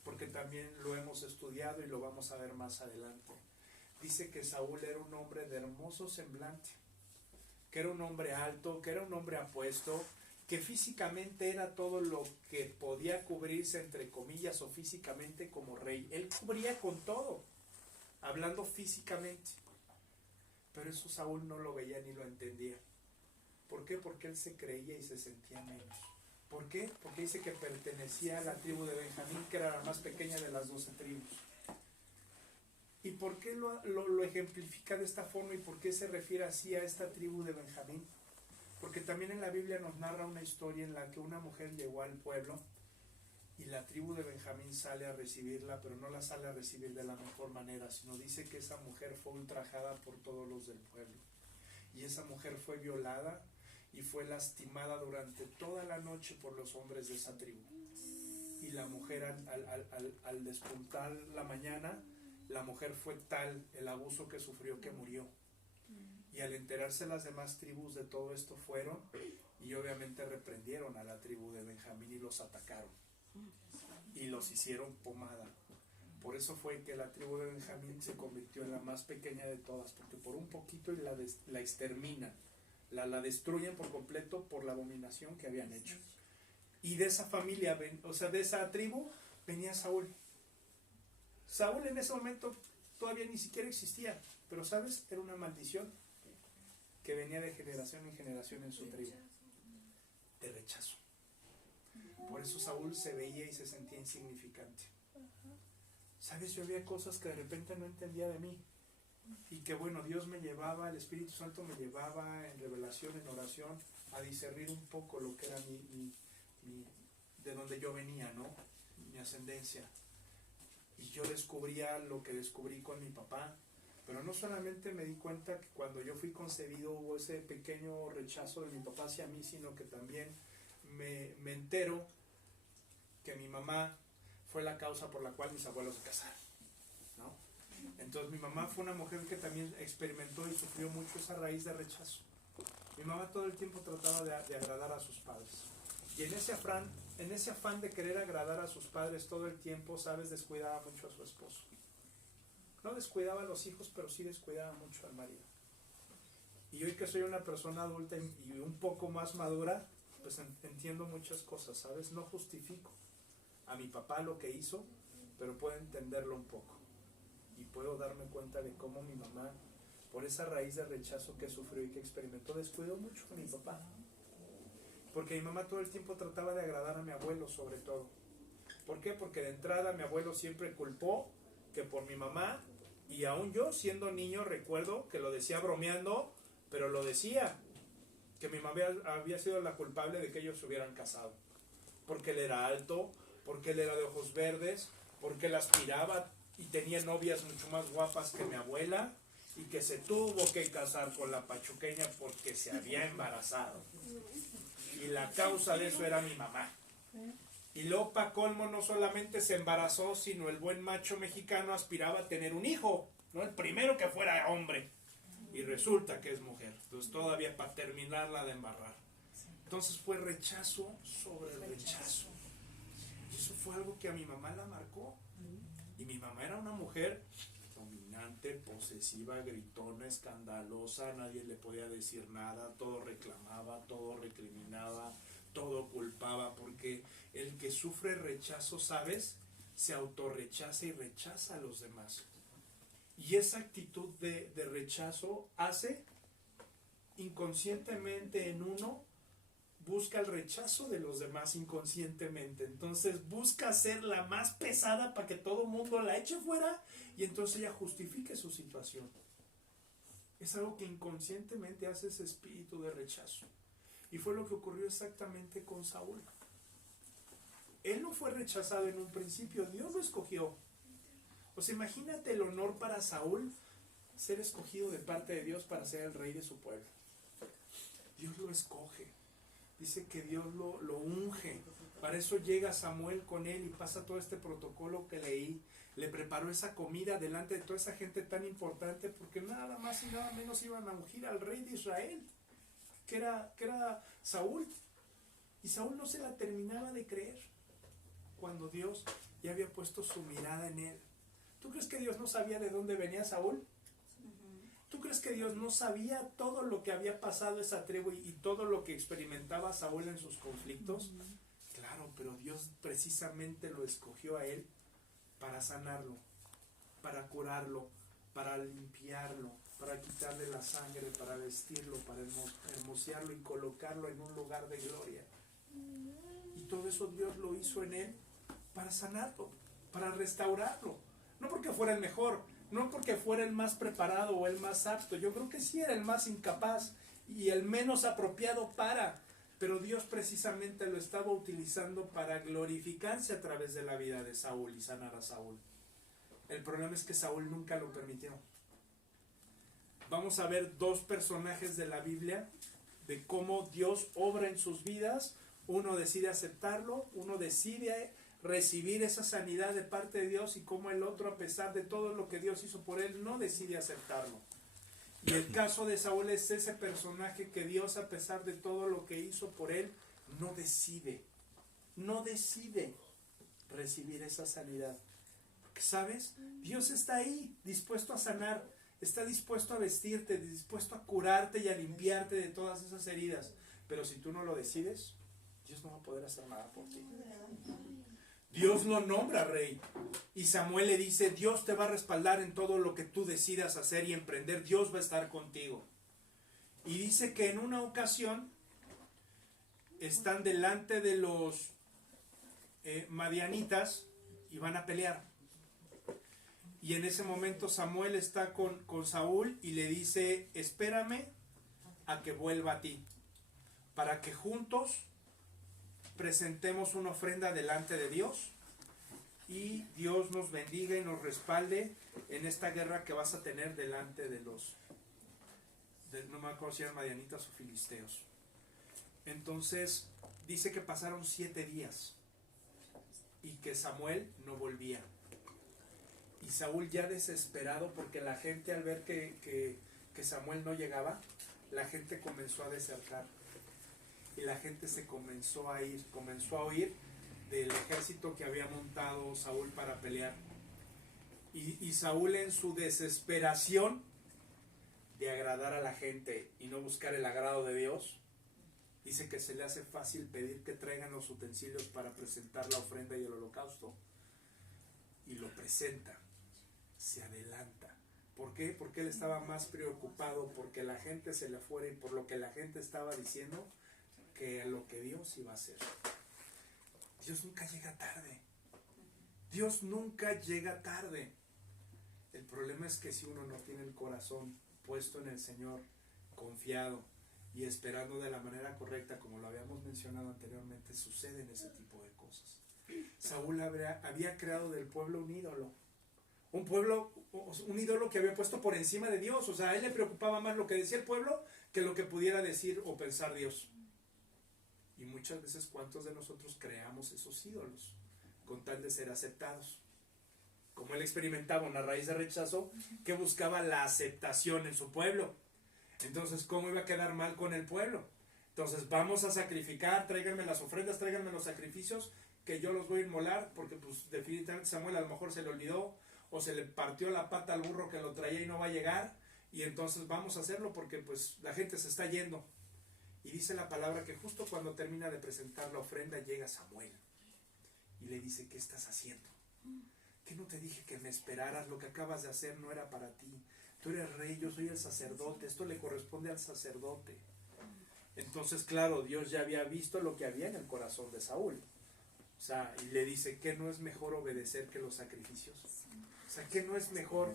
porque también lo hemos estudiado y lo vamos a ver más adelante. Dice que Saúl era un hombre de hermoso semblante, que era un hombre alto, que era un hombre apuesto, que físicamente era todo lo que podía cubrirse, entre comillas, o físicamente como rey. Él cubría con todo, hablando físicamente. Pero eso Saúl no lo veía ni lo entendía. ¿Por qué? Porque él se creía y se sentía menos. ¿Por qué? Porque dice que pertenecía a la tribu de Benjamín, que era la más pequeña de las 12 tribus. ¿Y por qué lo ejemplifica de esta forma y por qué se refiere así a esta tribu de Benjamín? Porque también en la Biblia nos narra una historia en la que una mujer llegó al pueblo y la tribu de Benjamín sale a recibirla, pero no la sale a recibir de la mejor manera, sino dice que esa mujer fue ultrajada por todos los del pueblo. Y esa mujer fue violada y fue lastimada durante toda la noche por los hombres de esa tribu. Y la mujer al despuntar la mañana, la mujer fue tal el abuso que sufrió que murió. Y al enterarse las demás tribus de todo esto fueron y obviamente reprendieron a la tribu de Benjamín y los atacaron y los hicieron pomada. Por eso fue que la tribu de Benjamín se convirtió en la más pequeña de todas, porque por un poquito la exterminan, la destruyen por completo por la abominación que habían hecho. Y de esa familia, o sea, de esa tribu venía Saúl. Saúl en ese momento todavía ni siquiera existía, pero ¿sabes? Era una maldición que venía de generación en generación en su tribu, de rechazo. Por eso Saúl se veía y se sentía insignificante. ¿Sabes? Yo había cosas que de repente no entendía de mí, y que bueno, Dios me llevaba, el Espíritu Santo me llevaba en revelación, en oración, a discernir un poco lo que era de donde yo venía, ¿no? Mi ascendencia. Y yo descubría lo que descubrí con mi papá, pero no solamente me di cuenta que cuando yo fui concebido hubo ese pequeño rechazo de mi papá hacia mí, sino que también me entero que mi mamá fue la causa por la cual mis abuelos se casaron, ¿no? Entonces mi mamá fue una mujer que también experimentó y sufrió mucho esa raíz de rechazo. Mi mamá todo el tiempo trataba de agradar a sus padres. Y en ese afán de querer agradar a sus padres todo el tiempo, ¿sabes? Descuidaba mucho a su esposo. No descuidaba a los hijos, pero sí descuidaba mucho al marido. Y hoy que soy una persona adulta y un poco más madura, pues entiendo muchas cosas, ¿sabes? No justifico, a mi papá lo que hizo, pero puedo entenderlo un poco. Y puedo darme cuenta de cómo mi mamá, por esa raíz de rechazo que sufrió y que experimentó, descuidó mucho a mi papá. Porque mi mamá todo el tiempo trataba de agradar a mi abuelo sobre todo. ¿Por qué? Porque de entrada mi abuelo siempre culpó que por mi mamá, y aún yo siendo niño recuerdo que lo decía bromeando, pero lo decía, que mi mamá había sido la culpable de que ellos se hubieran casado. Porque él era alto, porque él era de ojos verdes, porque él aspiraba y tenía novias mucho más guapas que mi abuela, y que se tuvo que casar con la pachuqueña porque se había embarazado. Y la causa de eso era mi mamá. Y luego, pa' colmo, no solamente se embarazó, sino el buen macho mexicano aspiraba a tener un hijo, ¿no? El primero que fuera hombre. Y resulta que es mujer. Entonces todavía para terminarla de embarrar. Entonces fue rechazo sobre el rechazo. Y eso fue algo que a mi mamá la marcó. Y mi mamá era una mujer dominante, posesiva, gritona, escandalosa, nadie le podía decir nada, todo reclamaba, todo recriminaba, todo culpaba, porque el que sufre rechazo, ¿sabes? Se autorrechaza y rechaza a los demás. Y esa actitud de rechazo hace inconscientemente en uno, busca el rechazo de los demás inconscientemente. Entonces busca ser la más pesada para que todo el mundo la eche fuera y entonces ella justifique su situación. Es algo que inconscientemente hace ese espíritu de rechazo. Y fue lo que ocurrió exactamente con Saúl. Él no fue rechazado en un principio, Dios lo escogió. O sea, imagínate el honor para Saúl ser escogido de parte de Dios para ser el rey de su pueblo. Dios lo escoge. Dice que Dios lo unge. Para eso llega Samuel con él y pasa todo este protocolo que leí. Le preparó esa comida delante de toda esa gente tan importante porque nada más y nada menos iban a ungir al rey de Israel, que era Saúl. Y Saúl no se la terminaba de creer cuando Dios ya había puesto su mirada en él. ¿Tú crees que Dios no sabía de dónde venía Saúl? ¿Tú crees que Dios no sabía todo lo que había pasado esa tribu y todo lo que experimentaba Saúl en sus conflictos? Claro, pero Dios precisamente lo escogió a él para sanarlo, para curarlo, para limpiarlo, para quitarle la sangre, para vestirlo, para hermosearlo y colocarlo en un lugar de gloria. Y todo eso Dios lo hizo en él para sanarlo, para restaurarlo. No porque fuera el mejor, no porque fuera el más preparado o el más apto. Yo creo que sí era el más incapaz y el menos apropiado para. Pero Dios precisamente lo estaba utilizando para glorificarse a través de la vida de Saúl y sanar a Saúl. El problema es que Saúl nunca lo permitió. Vamos a ver dos personajes de la Biblia de cómo Dios obra en sus vidas. Uno decide aceptarlo, uno decide recibir esa sanidad de parte de Dios y cómo el otro, a pesar de todo lo que Dios hizo por él, no decide aceptarlo. Y el caso de Saúl es ese personaje que Dios, a pesar de todo lo que hizo por él, no decide recibir esa sanidad. Porque, ¿sabes? Dios está ahí, dispuesto a sanar, está dispuesto a vestirte, dispuesto a curarte y a limpiarte de todas esas heridas. Pero si tú no lo decides, Dios no va a poder hacer nada por ti. Dios lo nombra rey y Samuel le dice: Dios te va a respaldar en todo lo que tú decidas hacer y emprender. Dios va a estar contigo. Y dice que en una ocasión están delante de los madianitas y van a pelear. Y en ese momento Samuel está con Saúl y le dice: espérame a que vuelva a ti, para que juntos presentemos una ofrenda delante de Dios y Dios nos bendiga y nos respalde en esta guerra que vas a tener delante de no me acuerdo si eran madianitas o filisteos. Entonces dice que pasaron 7 días y que Samuel no volvía. Y Saúl, ya desesperado, porque la gente, al ver que Samuel no llegaba, la gente comenzó a desertar. Y la gente se comenzó a huir del ejército que había montado Saúl para pelear. Y Saúl, en su desesperación de agradar a la gente y no buscar el agrado de Dios, Dice que se le hace fácil pedir que traigan los utensilios para presentar la ofrenda y el holocausto. Y lo presenta, se adelanta. ¿Por qué? Porque él estaba más preocupado porque la gente se le fuera y por lo que la gente estaba diciendo que lo que Dios iba a hacer. Dios nunca llega tarde. Dios nunca llega tarde. El problema es que si uno no tiene el corazón puesto en el Señor, confiado y esperando de la manera correcta, como lo habíamos mencionado anteriormente, suceden ese tipo de cosas. Saúl había creado del pueblo un ídolo. Un ídolo que había puesto por encima de Dios. O sea, a él le preocupaba más lo que decía el pueblo que lo que pudiera decir o pensar Dios. Y muchas veces, ¿cuántos de nosotros creamos esos ídolos con tal de ser aceptados? Como él experimentaba una raíz de rechazo que buscaba la aceptación en su pueblo. Entonces, ¿cómo iba a quedar mal con el pueblo? Entonces, vamos a sacrificar, tráiganme las ofrendas, tráiganme los sacrificios, que yo los voy a inmolar, porque pues definitivamente Samuel a lo mejor se le olvidó, o se le partió la pata al burro que lo traía y no va a llegar, y entonces vamos a hacerlo porque pues la gente se está yendo. Y dice la palabra que justo cuando termina de presentar la ofrenda llega Samuel y le dice: ¿qué estás haciendo? ¿Qué no te dije que me esperaras? Lo que acabas de hacer no era para ti. Tú eres rey, yo soy el sacerdote, esto le corresponde al sacerdote. Entonces, claro, Dios ya había visto lo que había en el corazón de Saúl. O sea, y le dice: ¿qué no es mejor obedecer que los sacrificios? O sea, ¿qué no es mejor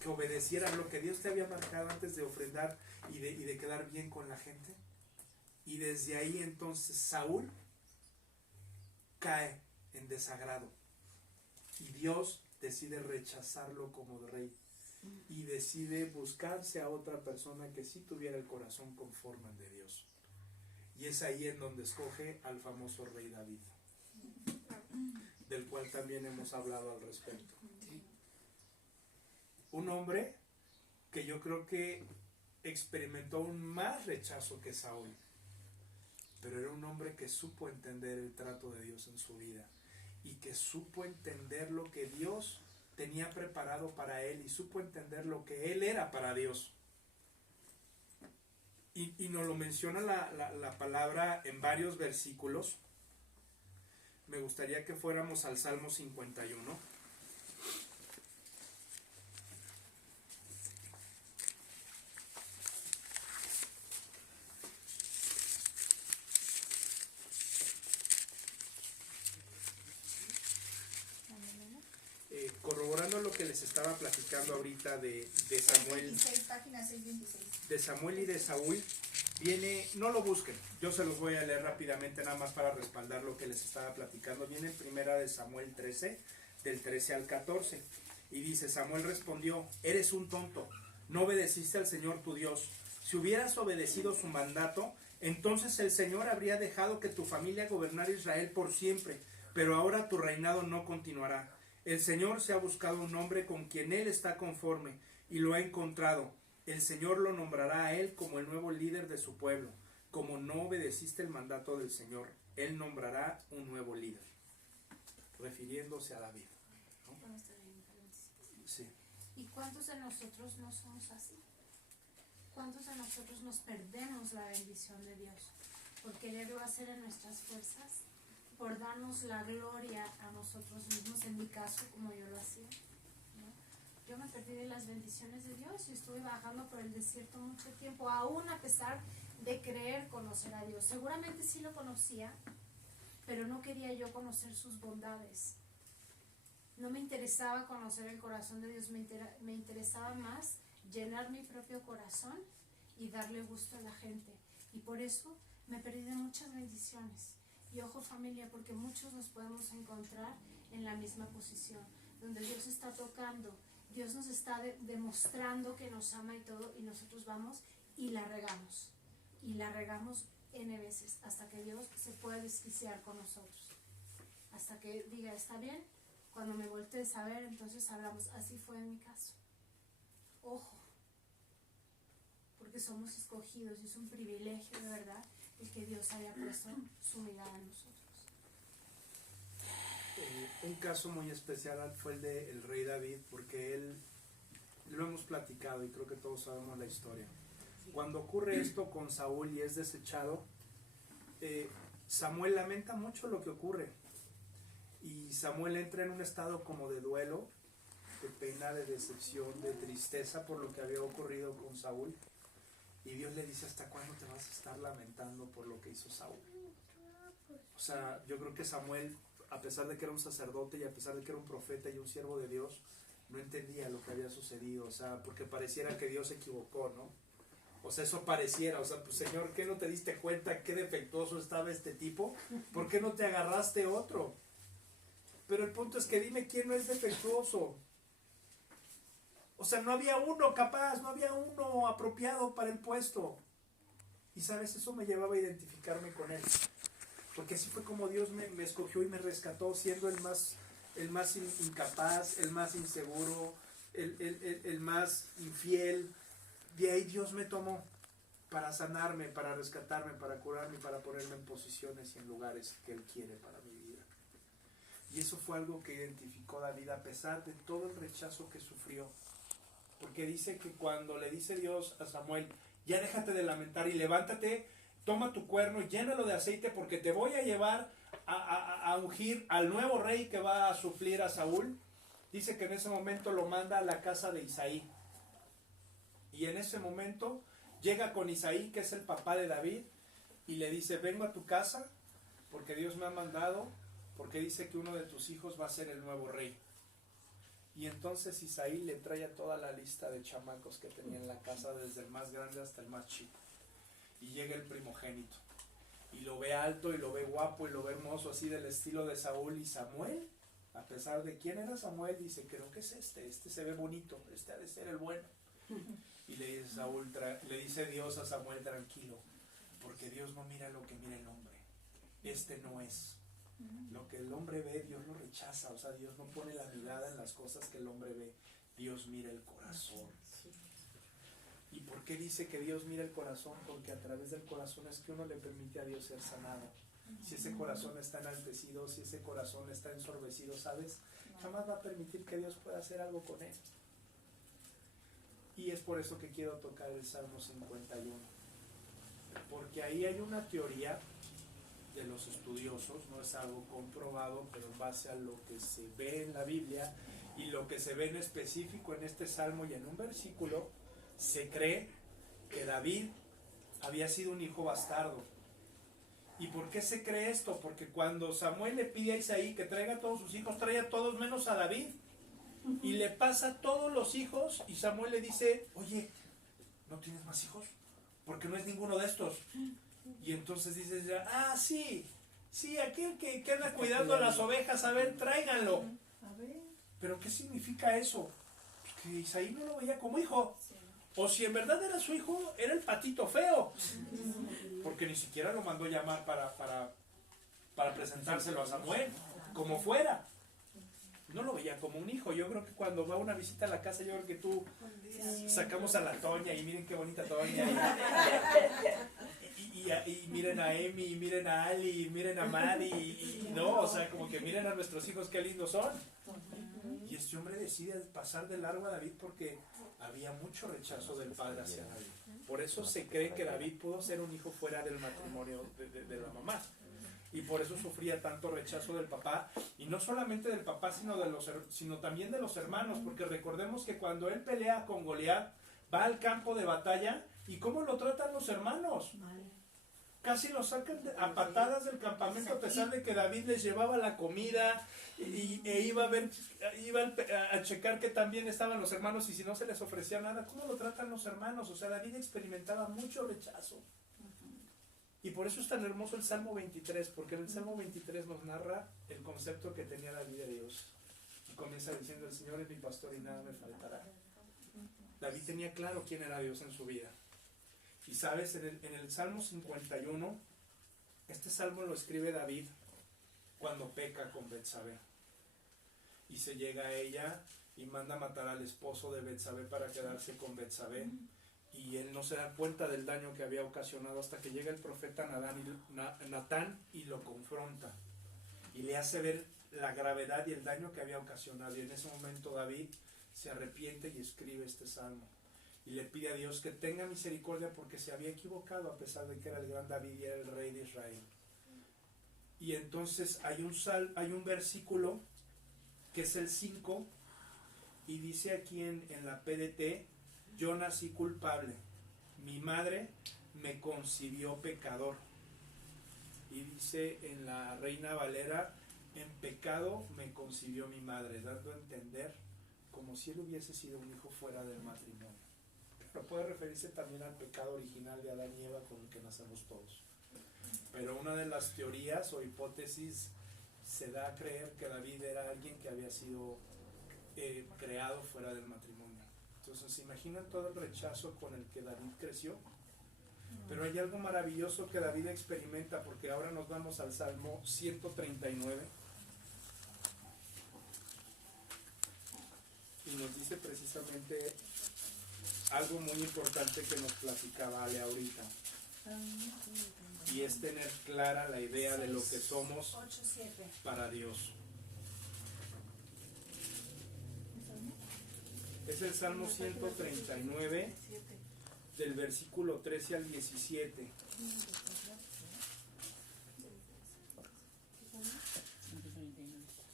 que obedecieras lo que Dios te había marcado antes de ofrendar y de quedar bien con la gente? Y desde ahí entonces Saúl cae en desagrado. Y Dios decide rechazarlo como rey. Y decide buscarse a otra persona que sí tuviera el corazón conforme al de Dios. Y es ahí en donde escoge al famoso rey David, del cual también hemos hablado al respecto. Un hombre que yo creo que experimentó un más rechazo que Saúl, pero era un hombre que supo entender el trato de Dios en su vida y que supo entender lo que Dios tenía preparado para él y supo entender lo que él era para Dios. Y nos lo menciona la palabra en varios versículos. Me gustaría que fuéramos al Salmo 51. Corroborando lo que les estaba platicando ahorita de Samuel, 626, página 626. de Samuel y de Saúl, viene, no lo busquen, yo se los voy a leer rápidamente nada más para respaldar lo que les estaba platicando. Viene en primera de Samuel 13, del 13 al 14, y dice: Samuel respondió: eres un tonto, no obedeciste al Señor tu Dios. Si hubieras obedecido su mandato, entonces el Señor habría dejado que tu familia gobernara Israel por siempre, pero ahora tu reinado no continuará. El Señor se ha buscado un hombre con quien Él está conforme y lo ha encontrado. El Señor lo nombrará a Él como el nuevo líder de su pueblo. Como no obedeciste el mandato del Señor, Él nombrará un nuevo líder. Refiriéndose a David, ¿no? Sí. ¿Y cuántos de nosotros no somos así? ¿Cuántos de nosotros nos perdemos la bendición de Dios por quererlo hacer en nuestras fuerzas? Por darnos la gloria a nosotros mismos, en mi caso, como yo lo hacía, ¿no? Yo me perdí de las bendiciones de Dios y estuve bajando por el desierto mucho tiempo, aún a pesar de creer conocer a Dios. Seguramente sí lo conocía, pero no quería yo conocer sus bondades. No me interesaba conocer el corazón de Dios, me interesaba más llenar mi propio corazón y darle gusto a la gente. Y por eso me perdí de muchas bendiciones. Y ojo, familia, porque muchos nos podemos encontrar en la misma posición, donde Dios está tocando, Dios nos está demostrando que nos ama y todo, y nosotros vamos y la regamos N veces, hasta que Dios se pueda desquiciar con nosotros, hasta que diga: está bien, cuando me voltees a ver, entonces hablamos. Así fue en mi caso. Ojo, porque somos escogidos y es un privilegio de verdad el que Dios haya puesto su mirada en nosotros. Un caso muy especial fue el del rey David, porque él, lo hemos platicado y creo que todos sabemos la historia. Cuando ocurre esto con Saúl y es desechado, Samuel lamenta mucho lo que ocurre. Y Samuel entra en un estado como de duelo, de pena, de decepción, de tristeza por lo que había ocurrido con Saúl. Y Dios le dice, ¿hasta cuándo te vas a estar lamentando por lo que hizo Saúl? O sea, yo creo que Samuel, a pesar de que era un sacerdote y a pesar de que era un profeta y un siervo de Dios, no entendía lo que había sucedido, o sea, porque pareciera que Dios se equivocó, ¿no? O sea, eso pareciera, o sea, pues Señor, ¿qué no te diste cuenta qué defectuoso estaba este tipo? ¿Por qué no te agarraste otro? Pero el punto es que dime quién no es defectuoso. O sea, no había uno capaz, no había uno apropiado para el puesto. Y sabes, eso me llevaba a identificarme con él. Porque así fue como Dios me escogió y me rescató, siendo el más incapaz, el más inseguro, el más infiel. De ahí Dios me tomó para sanarme, para rescatarme, para curarme, para ponerme en posiciones y en lugares que Él quiere para mi vida. Y eso fue algo que identificó David a pesar de todo el rechazo que sufrió. Porque dice que cuando le dice Dios a Samuel, ya déjate de lamentar y levántate, toma tu cuerno, llénalo de aceite porque te voy a llevar a ungir al nuevo rey que va a suplir a Saúl. Dice que en ese momento lo manda a la casa de Isaí. Y en ese momento llega con Isaí, que es el papá de David, y le dice, vengo a tu casa porque Dios me ha mandado, porque dice que uno de tus hijos va a ser el nuevo rey. Y entonces Isaí le trae a toda la lista de chamacos que tenía en la casa, desde el más grande hasta el más chico. Y llega el primogénito. Y lo ve alto, y lo ve guapo, y lo ve hermoso, así del estilo de Saúl. Y Samuel, a pesar de quién era Samuel, dice, creo que es este se ve bonito, este ha de ser el bueno. Y le dice, le dice Dios a Samuel, tranquilo, porque Dios no mira lo que mira el hombre. Este no es. Lo que el hombre ve, Dios lo rechaza. O sea, Dios no pone la mirada en las cosas que el hombre ve. Dios mira el corazón. ¿Y por qué dice que Dios mira el corazón? Porque a través del corazón es que uno le permite a Dios ser sanado. Si ese corazón está enaltecido, si ese corazón está ensorbecido, ¿sabes? Jamás va a permitir que Dios pueda hacer algo con él. Y es por eso que quiero tocar el Salmo 51. Porque ahí hay una teoría de los estudiosos, no es algo comprobado, pero en base a lo que se ve en la Biblia y lo que se ve en específico en este salmo y en un versículo, se cree que David había sido un hijo bastardo. ¿Y por qué se cree esto? Porque cuando Samuel le pide a Isaí que traiga a todos sus hijos, trae a todos menos a David. Y le pasa a todos los hijos y Samuel le dice, oye, ¿no tienes más hijos? Porque no es ninguno de estos. Y entonces dices, sí, aquel que anda cuidando las ovejas, a ver, tráiganlo. ¿Pero qué significa eso? Pues que Isaí no lo veía como hijo. O si en verdad era su hijo, era el patito feo. Porque ni siquiera lo mandó llamar para presentárselo a Samuel, como fuera. No lo veía como un hijo. Yo creo que cuando va una visita a la casa, yo creo que tú sacamos a la Toña y miren qué bonita Toña. Y miren a Emi, y miren a Ali, y miren a Madi, y no, o sea, como que miren a nuestros hijos qué lindos son. Y este hombre decide pasar de largo a David porque había mucho rechazo del padre hacia David. Por eso se cree que David pudo ser un hijo fuera del matrimonio de la mamá. Y por eso sufría tanto rechazo del papá, y no solamente del papá, sino también de los hermanos, porque recordemos que cuando él pelea con Goliat, va al campo de batalla, ¿y cómo lo tratan los hermanos? Casi lo sacan a patadas del campamento, a pesar de que David les llevaba la comida e iba a checar que también estaban los hermanos, y si no se les ofrecía nada, ¿cómo lo tratan los hermanos? O sea, David experimentaba mucho rechazo. Y por eso es tan hermoso el Salmo 23, porque en el Salmo 23 nos narra el concepto que tenía David de Dios. Y comienza diciendo, el Señor es mi pastor y nada me faltará. David tenía claro quién era Dios en su vida. Y sabes, en el Salmo 51, este salmo lo escribe David cuando peca con Betsabé. Y se llega a ella y manda a matar al esposo de Betsabé para quedarse con Betsabé. Y él no se da cuenta del daño que había ocasionado hasta que llega el profeta Natán y lo confronta. Y le hace ver la gravedad y el daño que había ocasionado. Y en ese momento David se arrepiente y escribe este salmo. y le pide a Dios que tenga misericordia porque se había equivocado a pesar de que era el gran David y era el rey de Israel. Y entonces hay un versículo que es el 5 y dice aquí en la PDT: yo nací culpable, mi madre me concibió pecador. Y dice en la Reina Valera: en pecado me concibió mi madre, dando a entender como si él hubiese sido un hijo fuera del matrimonio. Pero puede referirse también al pecado original de Adán y Eva con el que nacemos todos. Pero una de las teorías o hipótesis se da a creer que David era alguien que había sido creado fuera del matrimonio. Entonces, ¿se imaginan todo el rechazo con el que David creció? Pero hay algo maravilloso que David experimenta, porque ahora nos vamos al Salmo 139 y nos dice precisamente algo muy importante que nos platicaba Ale ahorita, y es tener clara la idea de lo que somos para Dios. Es el Salmo 139 del versículo 13 al 17.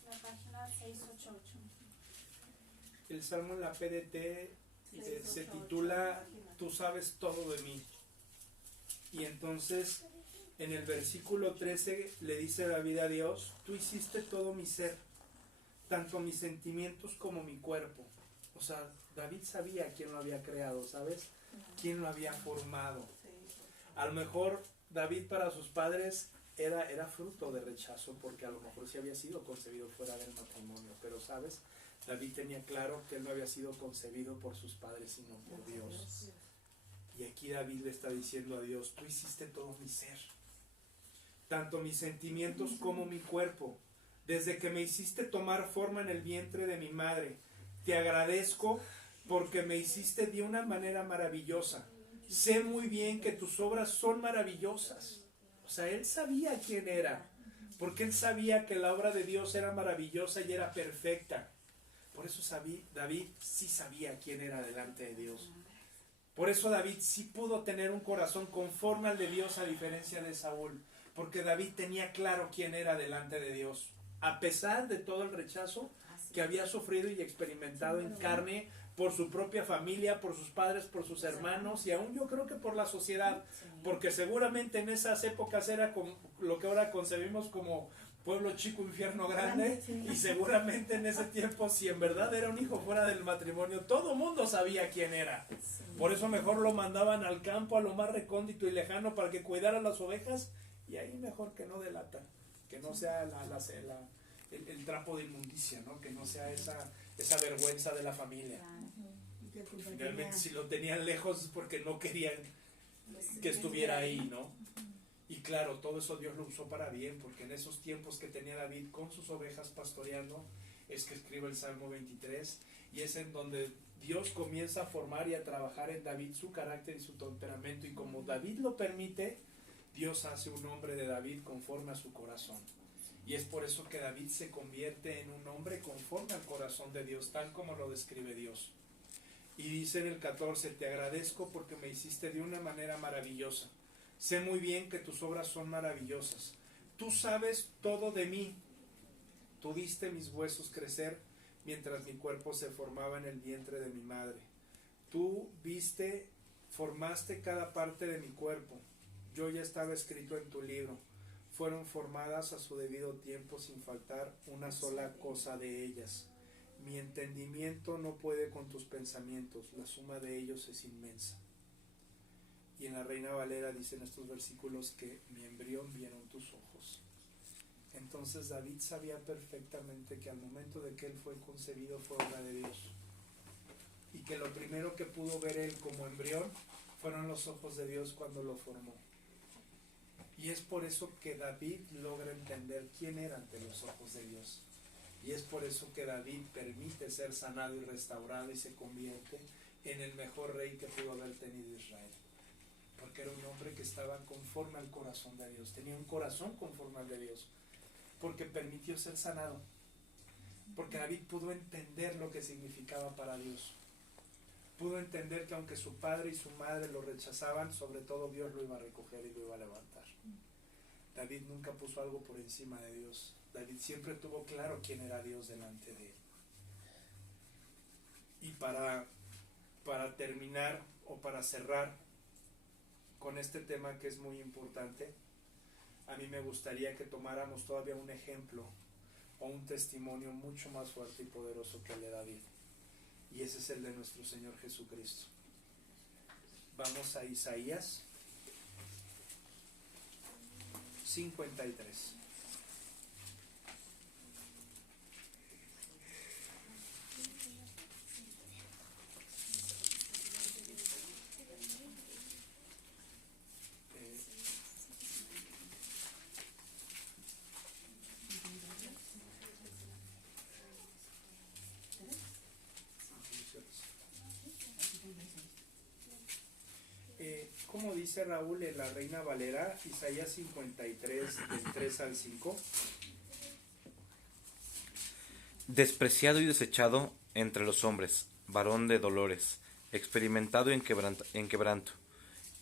La página 688. El Salmo en la PDT se titula Tú sabes todo de mí. Y entonces en el versículo 13 le dice David a Dios: tú hiciste todo mi ser, tanto mis sentimientos como mi cuerpo. O sea, David sabía quién lo había creado, ¿sabes? Quién lo había formado. A lo mejor David para sus padres era fruto de rechazo, porque a lo mejor sí había sido concebido fuera del matrimonio, pero ¿sabes? David tenía claro que él no había sido concebido por sus padres, sino por Dios. Y aquí David le está diciendo a Dios: tú hiciste todo mi ser, tanto mis sentimientos como mi cuerpo, desde que me hiciste tomar forma en el vientre de mi madre. Te agradezco porque me hiciste de una manera maravillosa. Sé muy bien que tus obras son maravillosas. O sea, él sabía quién era, porque él sabía que la obra de Dios era maravillosa y era perfecta. Por eso David sí sabía quién era delante de Dios. Por eso David sí pudo tener un corazón conforme al de Dios, a diferencia de Saúl, porque David tenía claro quién era delante de Dios, a pesar de todo el rechazo que había sufrido y experimentado en carne por su propia familia, por sus padres, por sus hermanos, y aún yo creo que por la sociedad, porque seguramente en esas épocas era como lo que ahora concebimos como pueblo chico, infierno grande, y seguramente en ese tiempo, si en verdad era un hijo fuera del matrimonio, todo mundo sabía quién era. Por eso mejor lo mandaban al campo, a lo más recóndito y lejano, para que cuidara las ovejas, y ahí mejor que no delata, que no sea el trapo de inmundicia, ¿no? Que no sea esa vergüenza de la familia. Realmente si lo tenían lejos es porque no querían que estuviera ahí, ¿no? Y claro, todo eso Dios lo usó para bien, porque en esos tiempos que tenía David con sus ovejas pastoreando, es que escribe el Salmo 23, y es en donde Dios comienza a formar y a trabajar en David su carácter y su temperamento, y como David lo permite, Dios hace un hombre de David conforme a su corazón. Y es por eso que David se convierte en un hombre conforme al corazón de Dios, tal como lo describe Dios. Y dice en el 14: te agradezco porque me hiciste de una manera maravillosa. Sé muy bien que tus obras son maravillosas. Tú sabes todo de mí. Tú viste mis huesos crecer mientras mi cuerpo se formaba en el vientre de mi madre. Tú formaste cada parte de mi cuerpo. Yo ya estaba escrito en tu libro. Fueron formadas a su debido tiempo sin faltar una sola cosa de ellas. Mi entendimiento no puede con tus pensamientos, la suma de ellos es inmensa. Y en la Reina Valera dicen estos versículos que mi embrión vieron tus ojos. Entonces David sabía perfectamente que al momento de que él fue concebido fue obra de Dios. Y que lo primero que pudo ver él como embrión fueron los ojos de Dios cuando lo formó. Y es por eso que David logra entender quién era ante los ojos de Dios. Y es por eso que David permite ser sanado y restaurado y se convierte en el mejor rey que pudo haber tenido Israel. Porque era un hombre que estaba conforme al corazón de Dios. Tenía un corazón conforme al de Dios. Porque permitió ser sanado. Porque David pudo entender lo que significaba para Dios. pudo entender que aunque su padre y su madre lo rechazaban, sobre todo Dios lo iba a recoger y lo iba a levantar. David nunca puso algo por encima de Dios. David siempre tuvo claro quién era Dios delante de él. Y para terminar o para cerrar con este tema que es muy importante, a mí me gustaría que tomáramos todavía un ejemplo o un testimonio mucho más fuerte y poderoso que el de David. Y ese es el de nuestro Señor Jesucristo. Vamos a Isaías 53. Como dice Raúl en la Reina Valera, Isaías 53, del 3 al 5. Despreciado y desechado entre los hombres, varón de dolores, experimentado en quebranto,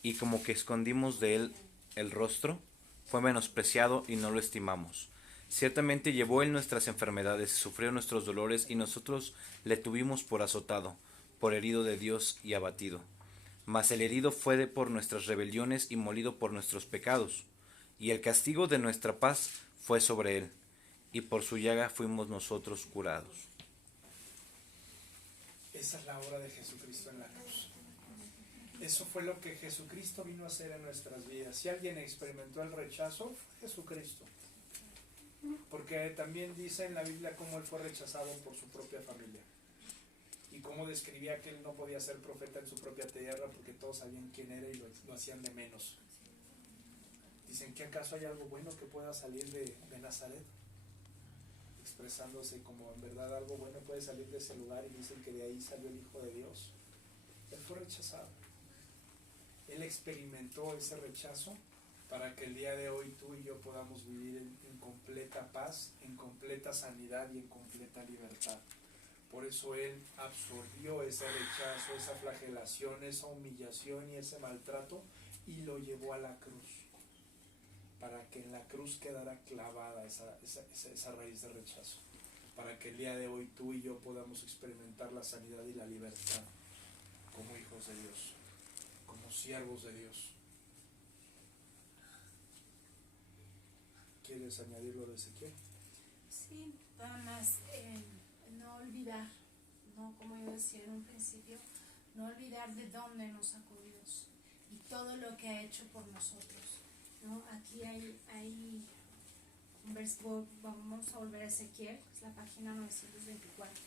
y como que escondimos de él el rostro, fue menospreciado y no lo estimamos. Ciertamente llevó él nuestras enfermedades, sufrió nuestros dolores, y nosotros le tuvimos por azotado, por herido de Dios y abatido. Mas el herido fue por nuestras rebeliones y molido por nuestros pecados, y el castigo de nuestra paz fue sobre él, y por su llaga fuimos nosotros curados. Esa es la obra de Jesucristo en la cruz. Eso fue lo que Jesucristo vino a hacer en nuestras vidas. Si alguien experimentó el rechazo, fue Jesucristo. Porque también dice en la Biblia cómo él fue rechazado por su propia familia. Y cómo describía que él no podía ser profeta en su propia tierra porque todos sabían quién era y lo hacían de menos. Dicen que acaso hay algo bueno que pueda salir de Nazaret, expresándose como en verdad algo bueno puede salir de ese lugar, y dicen que de ahí salió el Hijo de Dios. Él fue rechazado. Él experimentó ese rechazo para que el día de hoy tú y yo podamos vivir en completa paz, en completa sanidad y en completa libertad. Por eso Él absorbió ese rechazo, esa flagelación, esa humillación y ese maltrato, y lo llevó a la cruz, para que en la cruz quedara clavada esa raíz de rechazo, para que el día de hoy tú y yo podamos experimentar la sanidad y la libertad como hijos de Dios, como siervos de Dios. ¿Quieres añadirlo de Ezequiel? Sí, nada más no olvidar, ¿no? Como yo decía en un principio, no olvidar de dónde nos sacó Dios y todo lo que ha hecho por nosotros, ¿no? Aquí hay un versículo, vamos a volver a Ezequiel, que es la página 924.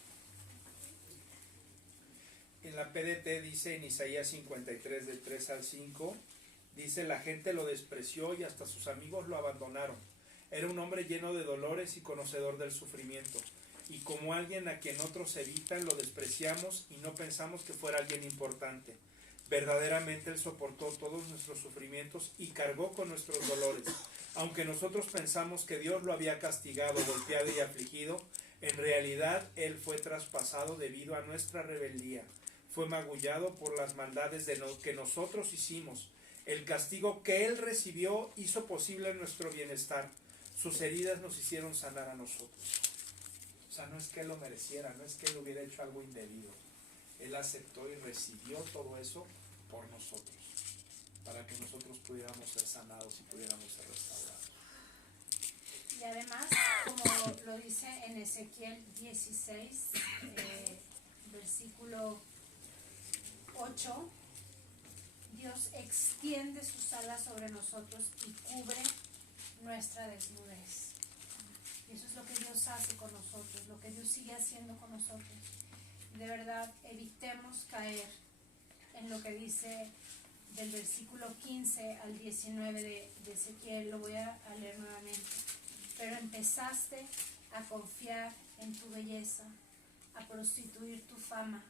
En la PDT dice en Isaías 53, del 3 al 5, dice: la gente lo despreció y hasta sus amigos lo abandonaron. Era un hombre lleno de dolores y conocedor del sufrimiento. Y como alguien a quien otros evitan, lo despreciamos y no pensamos que fuera alguien importante. Verdaderamente Él soportó todos nuestros sufrimientos y cargó con nuestros dolores. Aunque nosotros pensamos que Dios lo había castigado, golpeado y afligido, en realidad Él fue traspasado debido a nuestra rebeldía. Fue magullado por las maldades que nosotros hicimos. El castigo que Él recibió hizo posible nuestro bienestar. Sus heridas nos hicieron sanar a nosotros. O sea, no es que Él lo mereciera, no es que Él hubiera hecho algo indebido. Él aceptó y recibió todo eso por nosotros, para que nosotros pudiéramos ser sanados y pudiéramos ser restaurados. Y además, como lo dice en Ezequiel 16, versículo 8, Dios extiende sus alas sobre nosotros y cubre nuestra desnudez. Y eso es lo que Dios hace con nosotros, lo que Dios sigue haciendo con nosotros. De verdad, evitemos caer en lo que dice del versículo 15 al 19 de Ezequiel. Lo voy a leer nuevamente. Pero empezaste a confiar en tu belleza, a prostituir tu fama.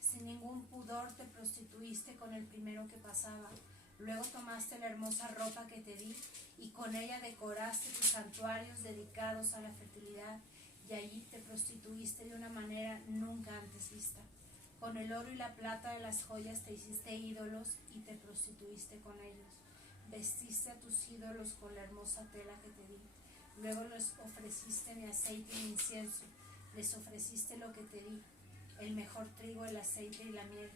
Sin ningún pudor te prostituiste con el primero que pasaba. Luego tomaste la hermosa ropa que te di y con ella decoraste tus santuarios dedicados a la fertilidad, y allí te prostituiste de una manera nunca antes vista. Con el oro y la plata de las joyas te hiciste ídolos y te prostituiste con ellos. Vestiste a tus ídolos con la hermosa tela que te di. Luego les ofreciste mi aceite y mi incienso. Les ofreciste lo que te di, el mejor trigo, el aceite y la miel,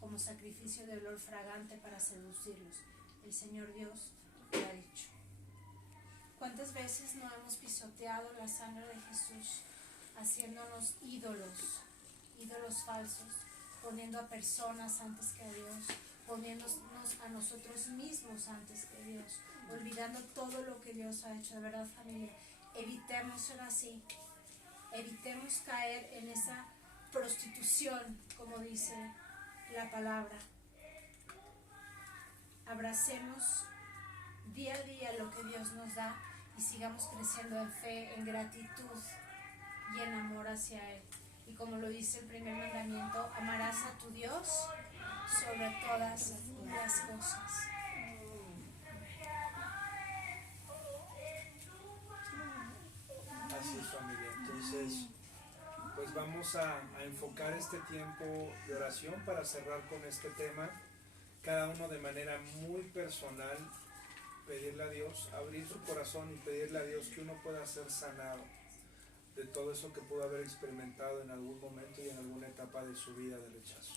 como sacrificio de olor fragante para seducirlos. El Señor Dios te ha dicho. ¿Cuántas veces no hemos pisoteado la sangre de Jesús, haciéndonos ídolos, ídolos falsos, poniendo a personas antes que a Dios, poniéndonos a nosotros mismos antes que Dios, olvidando todo lo que Dios ha hecho? De verdad, familia, evitemos ser así, evitemos caer en esa prostitución, como dice la palabra. Abracemos día a día lo que Dios nos da y sigamos creciendo en fe, en gratitud y en amor hacia Él. Y como lo dice el primer mandamiento, amarás a tu Dios sobre todas las cosas. Así es, familia. Entonces, pues vamos a enfocar este tiempo de oración para cerrar con este tema. Cada uno de manera muy personal, pedirle a Dios, abrir su corazón y pedirle a Dios que uno pueda ser sanado de todo eso que pudo haber experimentado en algún momento y en alguna etapa de su vida de rechazo.